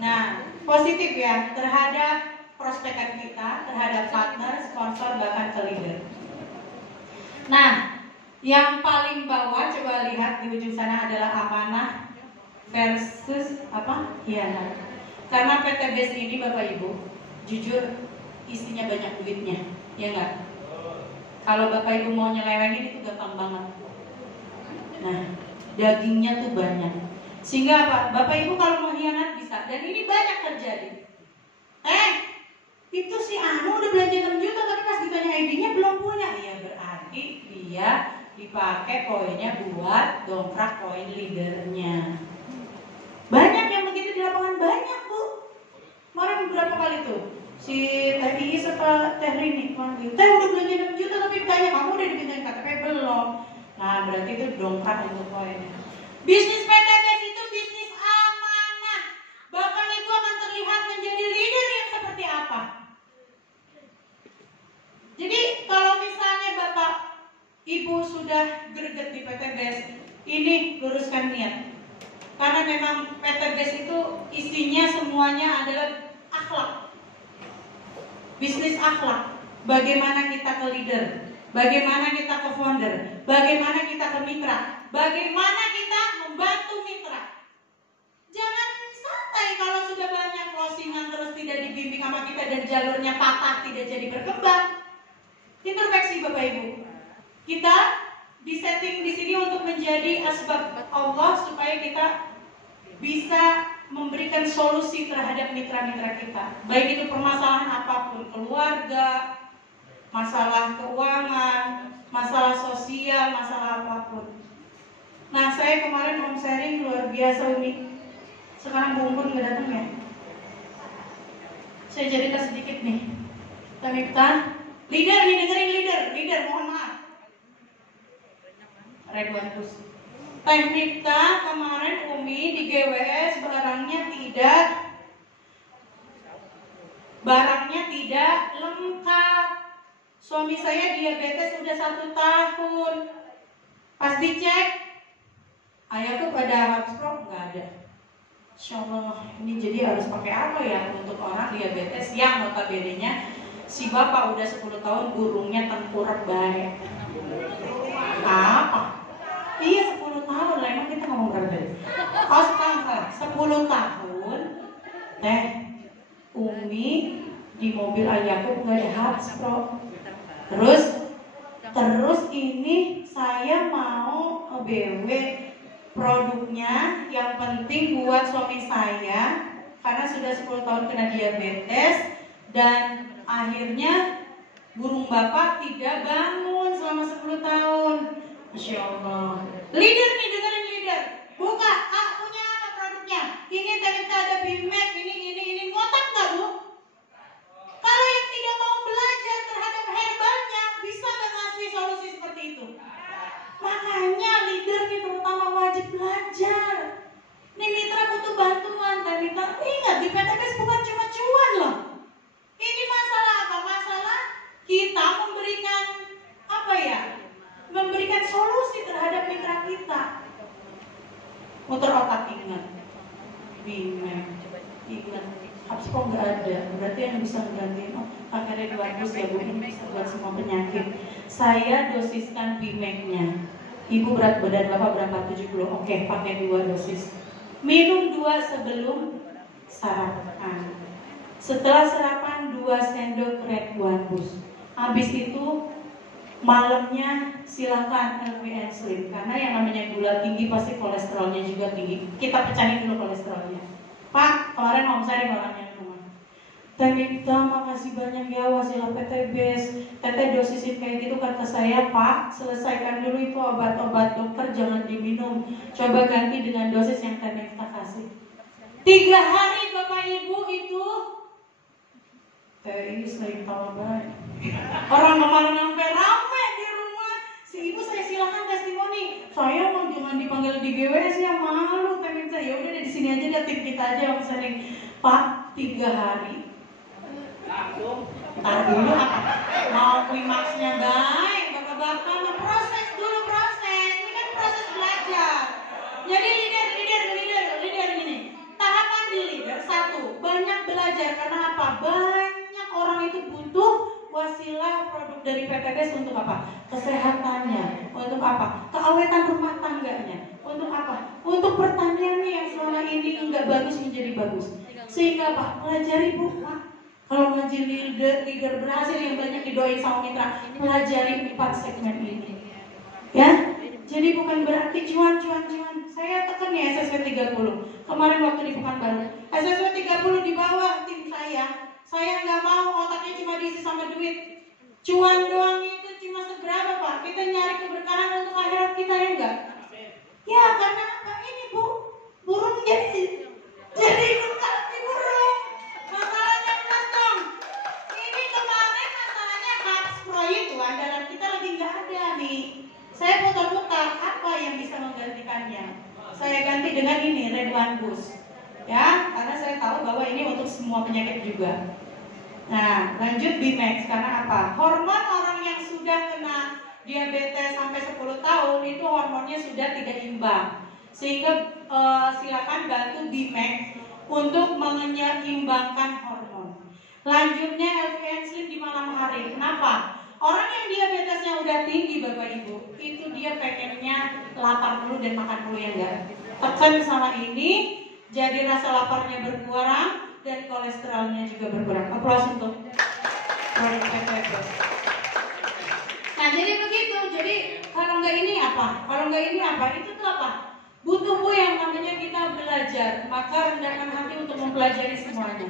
Nah, positif ya terhadap prospekan kita, terhadap partner, sponsor, bahkan ke leader. Nah, yang paling bawah coba lihat di ujung sana adalah amanah versus apa? Khianat. Karena PT BES ini Bapak Ibu, jujur isinya banyak duitnya, ya enggak? Kalau Bapak Ibu mau nyelewengin itu gampang banget. Nah, dagingnya tuh banyak. Sehingga apa? Bapak Ibu kalau mau khianat bisa. Dan ini banyak terjadi. Itu si Anu udah belanja 6 juta tapi pas ditanya ID-nya belum punya. Iya, berarti dia dipakai koinnya buat dongkrak koin leadernya. Banyak yang begitu di lapangan, banyak Bu. Kemarin berapa kali tuh? Si Teh Iis apa Teh Rini panggil, Teh udah belanja 6 juta tapi ditanya kamu udah dipindahin KTP belum? Nah berarti itu dongkrak untuk koinnya. Bisnis PT BES itu bisnis amanah. Bahkan itu akan terlihat menjadi leader yang seperti apa. Jadi kalau misalnya Bapak Ibu sudah greget di PT BES, ini luruskan niat. Karena memang PT BES itu isinya semuanya adalah akhlak. Bisnis akhlak. Bagaimana kita ke leader, bagaimana kita ke founder, bagaimana kita ke mitra, bagaimana kita membantu mitra. Jangan santai kalau sudah banyak closingan terus tidak dibimbing sama kita dan jalurnya patah, tidak jadi berkembang. Introspeksi Bapak Ibu. Kita disetting di sini untuk menjadi asbab Allah supaya kita bisa memberikan solusi terhadap mitra-mitra kita. Baik itu permasalahan apapun, keluarga, masalah keuangan, masalah sosial, masalah apapun. Nah, saya kemarin home sharing luar biasa Umi. Sekarang Bungkun nggak datang ya? Saya cerita sedikit nih. Tamipta, leader nih, dengerin leader, mohon maaf. Redwan Kus. Tamipta kemarin Umi di GWS barangnya tidak lengkap. Suami saya diabetes udah 1 tahun. Pas dicek, ayahku pada Habspro nggak ada. Insya Allah, ini jadi harus pakai apa ya untuk orang diabetes yang notabene-nya si bapak udah 10 tahun burungnya tengkurap baik. Apa? Iya 10 tahun lah, emang kita ngomong berapa tadi? Oh salah, 10 tahun teh Umi di mobil ayahku nggak ada Habspro. Terus ini saya mau BW produknya yang penting buat suami saya karena sudah 10 tahun kena diabetes dan akhirnya burung bapak tidak bangun selama 10 tahun. Masya Allah. Leader nih, dengerin leader. Buka, punya apa produknya? Ini ternyata ada Bimek, ini ngotak nggak Bu? Kalau yang tidak mau belajar terhadap herbalnya bisa nggak ngasih solusi seperti itu? Makanya leader nih terutama wajib belajar. Nih mitra butuh bantuan, dan mitra ingat di PTBS bukan cuma cuan loh. Ini masalah apa? Masalah kita memberikan solusi terhadap mitra kita. Muter otak ingat, Bimek, ingat. Habspro nggak ada, berarti yang bisa menggantiin pakai Redwan Kus ya Bu, ini bisa buat semua penyakit. Saya dosiskan Bimeknya. Ibu berat badan Bapak berapa? 70. Oke, pakai 2 dosis. Minum 2 sebelum sarapan. Setelah sarapan 2 sendok Redwan Kus. Habis itu malamnya silakan LPN Slim karena yang namanya gula tinggi pasti kolesterolnya juga tinggi. Kita pecahin dulu kolesterolnya. Pak, kemarin home sharing orangnya rumah. Tamipta, makasih banyak ya wasilah PTBS. Teteh dosisin kayak gitu kata saya, Pak. Selesaikan dulu itu obat-obat dokter, jangan diminum. Coba ganti dengan dosis yang Tamipta kasih. 3 hari Bapak Ibu itu ini sering tawa baik. Orang kemarin sampai rame di rumah. Si ibu saya silakan testimoni. Saya mau jangan dipanggil di GWS ya, malu Tamipta. Ya udah di sini aja, datang kita aja yang sering. Pak, 3 hari. Ntar dulu mau klimaksnya baik, bapak-bapak mau proses dulu proses. Ini kan proses belajar. Jadi leader gini. Tahapan di leader 1, banyak belajar karena apa? Banyak orang itu butuh wasilah produk dari PTBS untuk apa? Kesehatannya, untuk apa? Keawetan rumah tangganya, untuk apa? Untuk pertaniannya yang selama ini enggak bagus menjadi bagus. Sehingga apa? Pelajari Bu, Pak. Kalau ngaji leader berhasil yang banyak didoain sama mitra, pelajari 4 segmen ini. Ya, jadi bukan berarti cuan. Saya tekan nih SSW 30. Kemarin waktu di Pekanbaru, SSW 30 di bawah tim saya. Saya nggak mau otaknya cuma diisi sama duit. Cuan doang itu cuma seberapa Pak? Kita nyari keberkahan untuk akhirat kita ya enggak? Ya karena apa ini Bu? Burung jadi ikut di burung. Masalahnya plus dong. Ini kemarin masalahnya Habspro itu andalan kita lagi nggak ada nih. Saya putar-putar apa yang bisa menggantikannya. Saya ganti dengan ini Redwan Kus. Ya, karena saya tahu bahwa ini untuk semua penyakit juga. Nah, lanjut Bimex karena apa? Hormon orang yang sudah kena diabetes sampai 10 tahun itu hormonnya sudah tidak imbang. Sehingga silakan bantu Bimex untuk menyeimbangkan hormon. Lanjutnya LPN Slim di malam hari. Kenapa? Orang yang diabetesnya udah tinggi Bapak Ibu, itu dia pengennya lapar dulu dan makan dulu ya enggak? Tekan sama ini, jadi rasa laparnya berkurang dan kolesterolnya juga berkurang. Aplaus untuk produk PTBS. Nah jadi begitu. Jadi kalau nggak ini apa? Itu tuh apa? Butuh Bu yang namanya kita belajar. Maka rendahkan hati untuk mempelajari semuanya.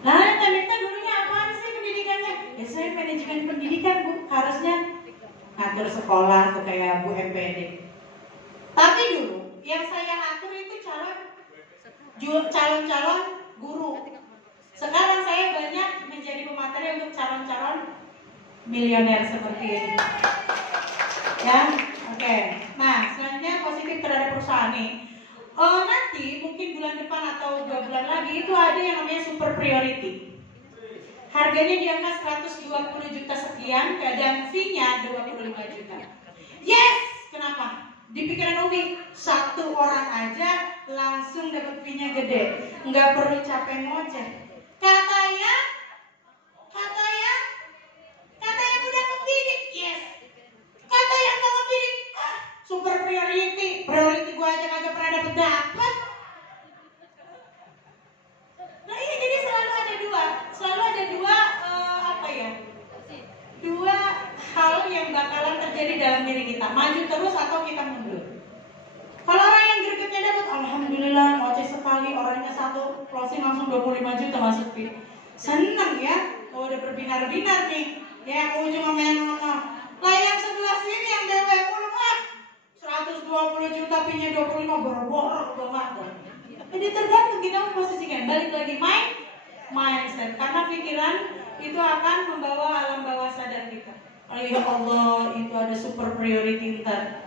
Nah Tamipta dulunya apaan sih pendidikannya? Ya saya manajemen pendidikan Bu, harusnya ngatur sekolah tuh kayak Bu MPD. Tapi dulu yang saya atur itu calon-calon guru. Sekarang saya banyak menjadi pemateri untuk calon-calon milioner seperti ini. Ya, oke. Nah, selanjutnya positif terhadap perusahaan nih. Nanti mungkin bulan depan atau 2 bulan lagi itu ada yang namanya super priority. Harganya di angka 120 juta sekian, dan fee-nya 25 juta. Yes, kenapa? Di pikiran Umi, satu orang aja langsung dapat fee-nya gede, nggak perlu capek ngoceh. Katanya udah ngebidik, yes. Kata yang nggak ngebidik, super priority gua aja kagak pernah dapet. Nah ini jadi selalu ada dua hal yang bakalan terjadi dalam diri kita, maju terus atau kita mundur. Kalau orang yang gregetnya dapat, alhamdulillah ngoceh sekali, orangnya satu closing langsung 25 juta masuk fee. Seneng ya, kalau udah berbinar-binar nih, ya ujung sama yang lah yang sebelah sini yang dewe mulu 120 juta fee-nya 25 borok banget. Jadi tergantung kita memposisikan. Balik lagi mindset, karena pikiran itu akan membawa alam bawah sadar kita. Oh ya Allah, itu ada super priority ntar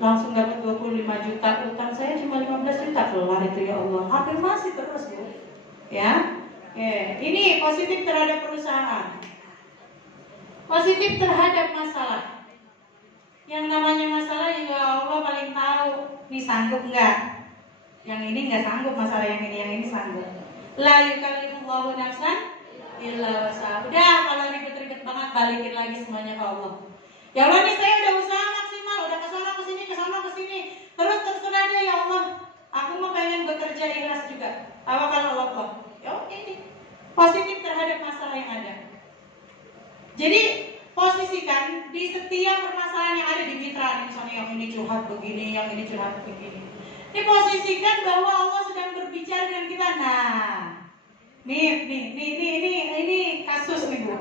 langsung dapat 25 juta, utang saya cuma 15 juta keluar itu ya Allah. Afirmasi terus Bu. Ya. Ini positif terhadap perusahaan. Positif terhadap masalah. Yang namanya masalah ya Allah paling tahu. Ini sanggup enggak? Yang ini enggak sanggup masalah yang ini sanggup. La yukallifullahu nafsan illa wus'aha. Udah kalau ribet-ribet banget balikin lagi semuanya ke Allah. Ya Allah nih saya udah usaha maksimal, udah kesana kesini, terus terserah deh ya Allah. Aku mau pengen bekerja ikhlas juga. Apa kalau Allah? Ya oke nih. Positif terhadap masalah yang ada. Jadi posisikan di setiap permasalahan yang ada di mitra, misalnya yang ini curhat begini, yang ini curhat begini. Diposisikan bahwa Allah sedang berbicara dengan kita. Nah, ini kasus nih Bu.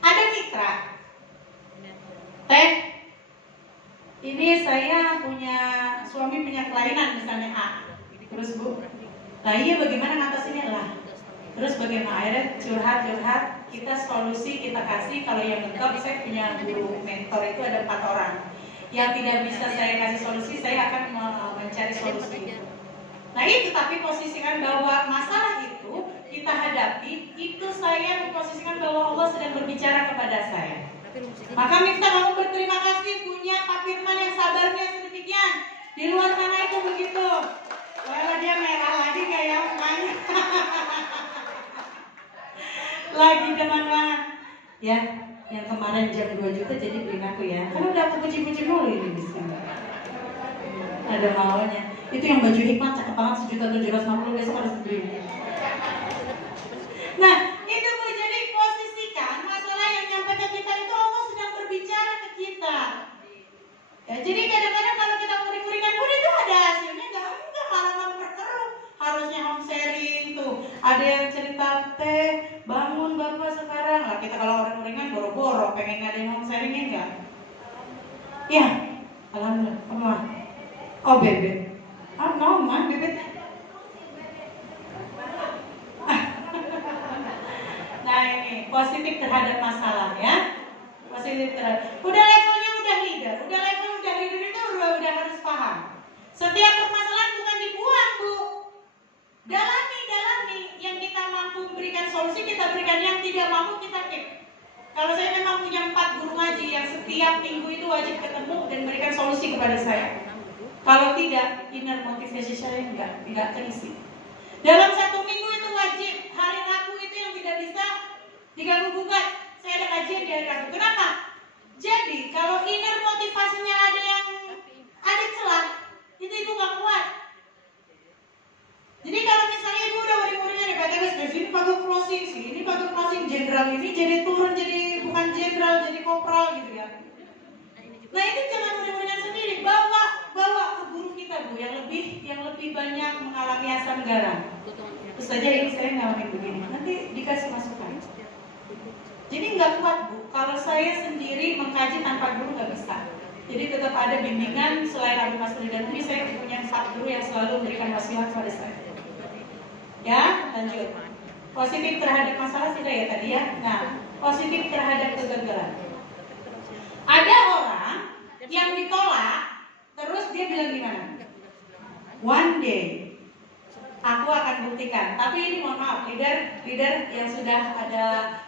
Ada mitra. Ini saya suami punya kelainan misalnya A. Terus Bu, lah iya bagaimana ngatasinnya lah. Terus bagaimana akhirnya curhat, kita solusi kita kasih. Kalau yang mentok saya punya guru mentor itu ada 4 orang. Yang tidak bisa saya kasih solusi, saya akan mencari solusi. Nah itu, tapi posisikan bahwa masalah itu kita hadapi, itu saya memposisikan bahwa Allah sedang berbicara kepada saya. Maka minta kamu berterima kasih punya Pak Firman yang sabarnya sedemikian. Di luar sana itu begitu. Wah dia merah lagi kayak mukanya. Lagi demen banget. Ya, yang kemarin jam 2 juta jadi beliin aku ya. Karena udah aku puji-puji mulu ini bisa. Ada maunya. Itu yang baju hikmat cakep banget 1.750 besok harus dibeli. Nah, itu Bu, jadi posisikan masalah yang nyampe ke kita itu Allah sedang berbicara ke kita. Ya, jadi kadang-kadang kalau kita uring-uringan pun itu ada hasilnya, enggak malah memperkeruh. Harusnya home sharing tuh. Ada yang cerita bangun Bapak sekarang. Lah kita kalau uring-uringan boro-boro pengen ada yang home sharingnya enggak? Ya, alhamdulillah. Apa? Oh bebek. No, man, bebek. Nah ini positif terhadap masalah ya. Positif terhadap. Udah levelnya udah leader itu udah harus paham. Setiap permasalahan bukan dibuang Bu. Dalami. Yang kita mampu berikan solusi kita berikan, yang tidak mampu kita keep. Kalau saya memang punya 4 guru ngaji yang setiap minggu itu wajib ketemu dan berikan solusi kepada saya. Kalau tidak, inner motivasi saya tidak terisi. Dalam 1 minggu itu wajib, hari Rabu itu yang tidak bisa diganggu gugat. Saya ada kajian di hari Rabu. Kenapa? Jadi kalau inner motivasinya ada celah, itu nggak kuat. Jadi kalau misalnya ibu udah uring-uringan di PTS, ini pakai closing, jenderal ini jadi turun jadi bukan jenderal, jadi kopral gitu ya. Nah itu jangan uring-uringan sendiri, bawa ke guru kita Bu yang lebih banyak mengalami asam garam. Terus saja ini saya ngalamin begini, nanti dikasih masukan. Jadi nggak kuat Bu, kalau saya sendiri mengkaji tanpa guru nggak bisa. Jadi tetap ada bimbingan selain Abi Masri dan Umi, saya punya 4 guru yang selalu memberikan wasilah kepada saya. Ya, lanjut. Positif terhadap masalah sudah ya tadi ya. Nah, positif terhadap kegagalan. Ada orang yang ditolak, terus dia bilang gimana? One day aku akan buktikan. Tapi ini mohon maaf, leader yang sudah ada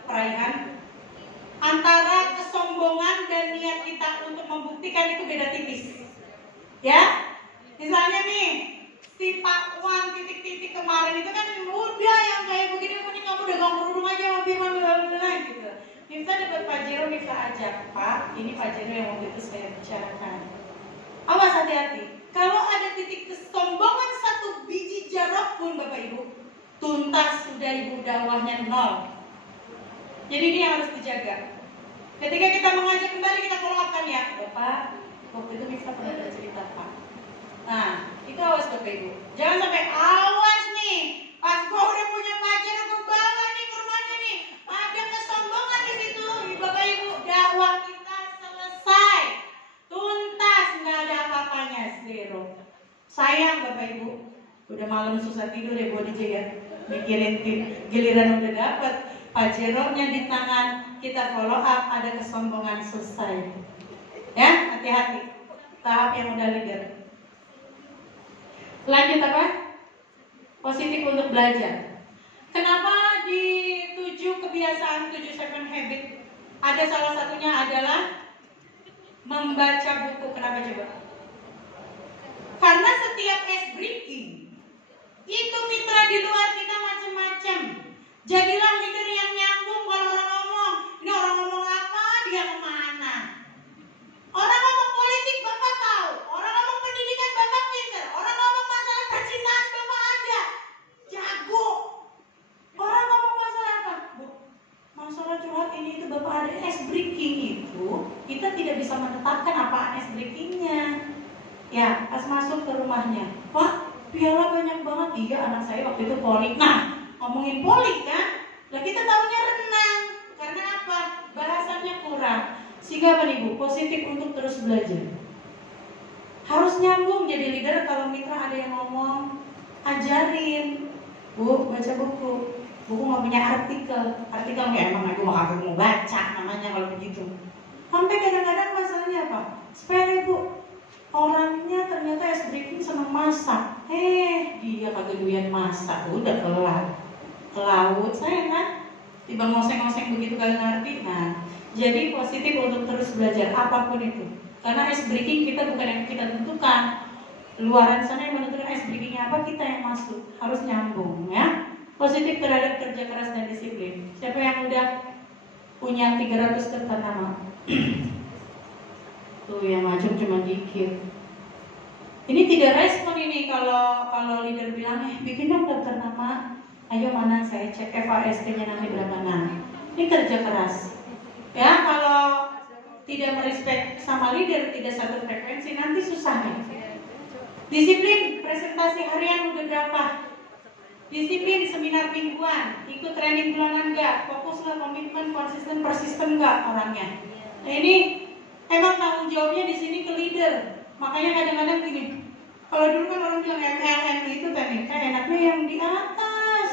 perayaan, antara kesombongan dan niat kita untuk membuktikan itu beda tipis. Ya, misalnya nih, si Pak Wan titik-titik kemarin itu kan udah yang kayak begini, mending kamu dagang kerudung aja sama Firman gitu. Kita dapat Pak Jero, bisa ajak Pak, ini Pak Jero yang waktu itu saya bicarakan. Awas hati-hati, kalau ada titik kesombongan 1 biji jarok pun Bapak Ibu, tuntas sudah ibu dakwahnya 0. Jadi ini yang harus dijaga. Ketika kita mengajak kembali, kita follow up kan ya, Bapak, waktu itu bisa pernah bercerita Pak. Nah, itu awas Bapak Ibu. Jangan sampai awas nih, pas gua udah punya pacar, gua bawa nih ke rumahnya nih, ada kesombongan di situ, Bapak Ibu, dakwah kita selesai, tuntas, nggak ada apa-apanya, zero. Sayang Bapak Ibu, udah malam susah tidur ya buat DJ ya, mikirin giliran udah dapet Pajeronya di tangan, kita follow up, ada kesombongan, selesai. Ya, hati-hati. Tahap yang udah leader. Lanjut apa? Positif untuk belajar. Kenapa di 7 kebiasaan, 7 7 habit, ada salah satunya adalah membaca buku. Kenapa coba? Karena setiap ice breaking itu mitra di luar kita macam-macam. Jadilah leader yang nyambung. Kalau orang ngomong, ini orang ngomong apa, dia kemana. Orang ngomong politik, Bapak tahu. Orang ngomong pendidikan, Bapak pinter. Orang ngomong masalah percintaan, Bapak ada. Jago. Orang ngomong masalah apa? Bu, masalah curhat ini itu Bapak ada. Ice breaking itu, kita tidak bisa menetapkan apaan ice breakingnya. Ya, pas masuk ke rumahnya, Pak, piala banyak banget. Iya, anak saya waktu itu poli. Nah, ngomongin poli kan, lah kita tahunya renang. Karena apa? Bahasannya kurang. Sehingga apa nih Bu? Positif untuk terus belajar. Harus nyambung jadi leader. Kalau mitra ada yang ngomong, ajarin. Bu, baca buku. Buku nggak punya artikel. Artikel nggak, emang aku mau baca namanya kalau begitu. Sampai kadang-kadang masalahnya apa? Sepele Bu. Orangnya ternyata ice breaking senang masak. Dia kagak doyan masak. Udah kelar. Ke laut, saya kan tiba ngoseng-ngoseng begitu kali ngerti. Nah, jadi positif untuk terus belajar apapun itu. Karena ice breaking kita bukan yang kita tentukan. Luaran sana yang menentukan ice breakingnya apa, kita yang masuk. Harus nyambung ya. Positif terhadap kerja keras dan disiplin. Siapa yang udah punya 300 daftar nama? Tuh yang macam cuma dikit. Ini tidak respon ini kalau leader bilang, bikin dong daftar nama. Ayo mana saya cek FAST-nya nanti berapa. Nah, ini kerja keras. Ya, kalau tidak merespek sama leader, tidak satu frekuensi, nanti susah nih. Disiplin, presentasi harian udah berapa? Disiplin, seminar mingguan, ikut training bulanan enggak? Fokuslah, komitmen, konsisten, persisten enggak orangnya? Nah ini emang tanggung jawabnya di sini ke leader. Makanya kadang-kadang gini, kalau dulu kan orang bilang MLM itu tadi, enaknya yang di atas,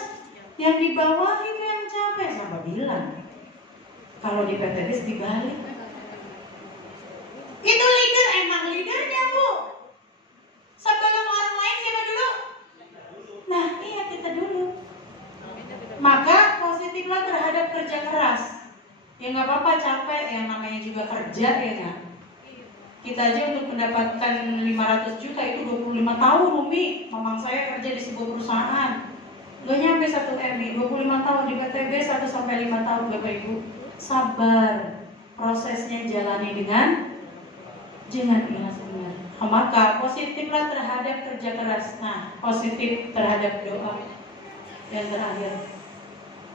yang di bawah itu yang capek. Siapa bilang? Kalau di PTBS dibalik. Itu leader, emang leadernya Bu. Sebelum orang lain siapa dulu? Nah iya, kita dulu. Maka positiflah terhadap kerja keras. Ya nggak apa-apa capek, yang namanya juga kerja ya nggak. Kita aja untuk mendapatkan 500 juta itu 25 tahun Umi. Mamang saya kerja di sebuah perusahaan. Nggak nyampe 1 M, 25 tahun di PTB 1 sampai 5 tahun Bapak Ibu. Sabar, prosesnya jalani dengan ikhlas benar. Maka positiflah terhadap kerja keras. Nah, positif terhadap doa. Yang terakhir,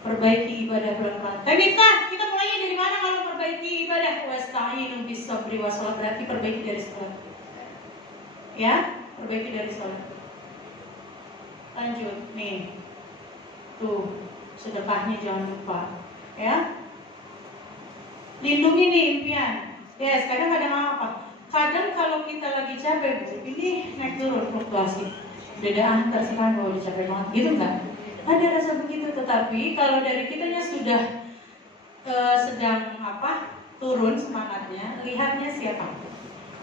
perbaiki ibadah pelan-pelan. Tapi kita mulainya dari mana kalau perbaiki ibadah? Wasta'inu bis-sabri was-shalah, berarti perbaiki dari salat. Ya, perbaiki dari salat. Lanjut nih. Tuh, sedekahnya jangan lupa. Ya. Lindungi nih impian. Yes, kadang-kadang apa? Kadang kalau kita lagi capek, Bu, ini naik turun fluktuasi. Udah terserah kalau udah capek banget, gitu nggak? Ada rasa begitu, tetapi kalau dari kitanya sudah sedang turun semangatnya, lihatnya siapa?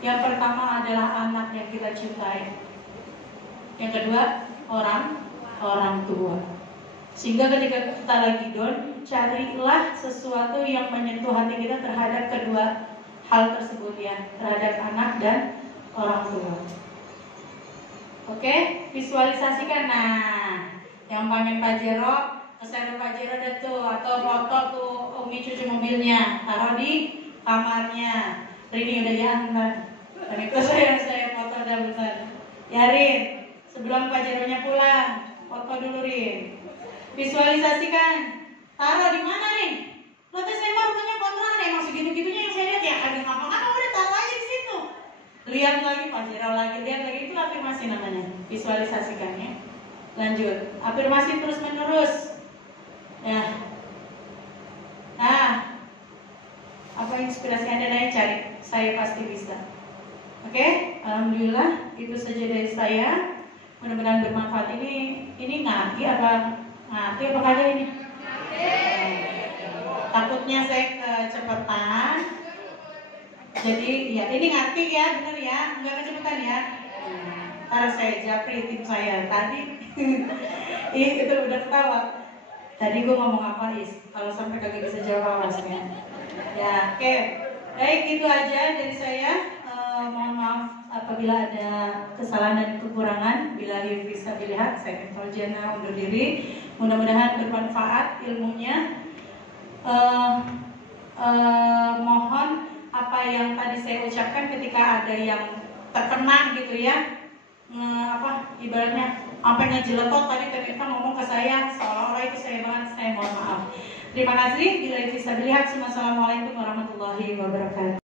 Yang pertama adalah anak yang kita cintai. Yang kedua, orang tua. Sehingga ketika kita lagi down, carilah sesuatu yang menyentuh hati kita terhadap kedua hal tersebut ya, terhadap anak dan orang tua. Oke, visualisasikan. Nah, yang pengen Pajero, kesan Pajero ada tuh, atau foto tuh Umi cuci mobilnya, taruh di kamarnya. Rini udah jangan. Dan itu saya foto dah bentar. Ya Rin, sebelum Pajeronya pulang, foto dulu Rin. Visualisasikan. Taruh di mana Rin? Lo tes memang rumahnya kontrakan emang segitu-gitunya yang saya lihat ya, ada ngapa-ngapa udah taruh aja di situ. Lihat lagi Pajero lagi, lihat lagi, itu afirmasi namanya. Visualisasikan ya. Lanjut, afirmasi terus menerus. Ya. Nah, apa inspirasi Anda nanya cari? Saya pasti bisa. Oke, alhamdulillah itu saja dari saya. Mudah-mudahan bermanfaat. Ini ngerti apa kagak ini? Takutnya saya kecepatan. Jadi ya ini ngerti ya, benar ya, nggak kecepatan ya. Ntar saya japri tim saya tadi. Itu udah ketawa. Tadi gue ngomong apa Is? Kalau sampai kagak bisa jawab awasnya. Ya, oke. Baik, itu aja dari saya. Mohon maaf apabila ada kesalahan dan kekurangan. Bila bisa dilihat, saya Jana undur diri. Mudah-mudahan bermanfaat ilmunya. Mohon apa yang tadi saya ucapkan ketika ada yang terkenang gitu ya, ibaratnya sampai ngejeletot tadi ternyata ngomong ke saya seolah-olah itu saya banget, saya mohon maaf. Terima kasih. Bila bisa dilihat, assalamualaikum warahmatullahi wabarakatuh.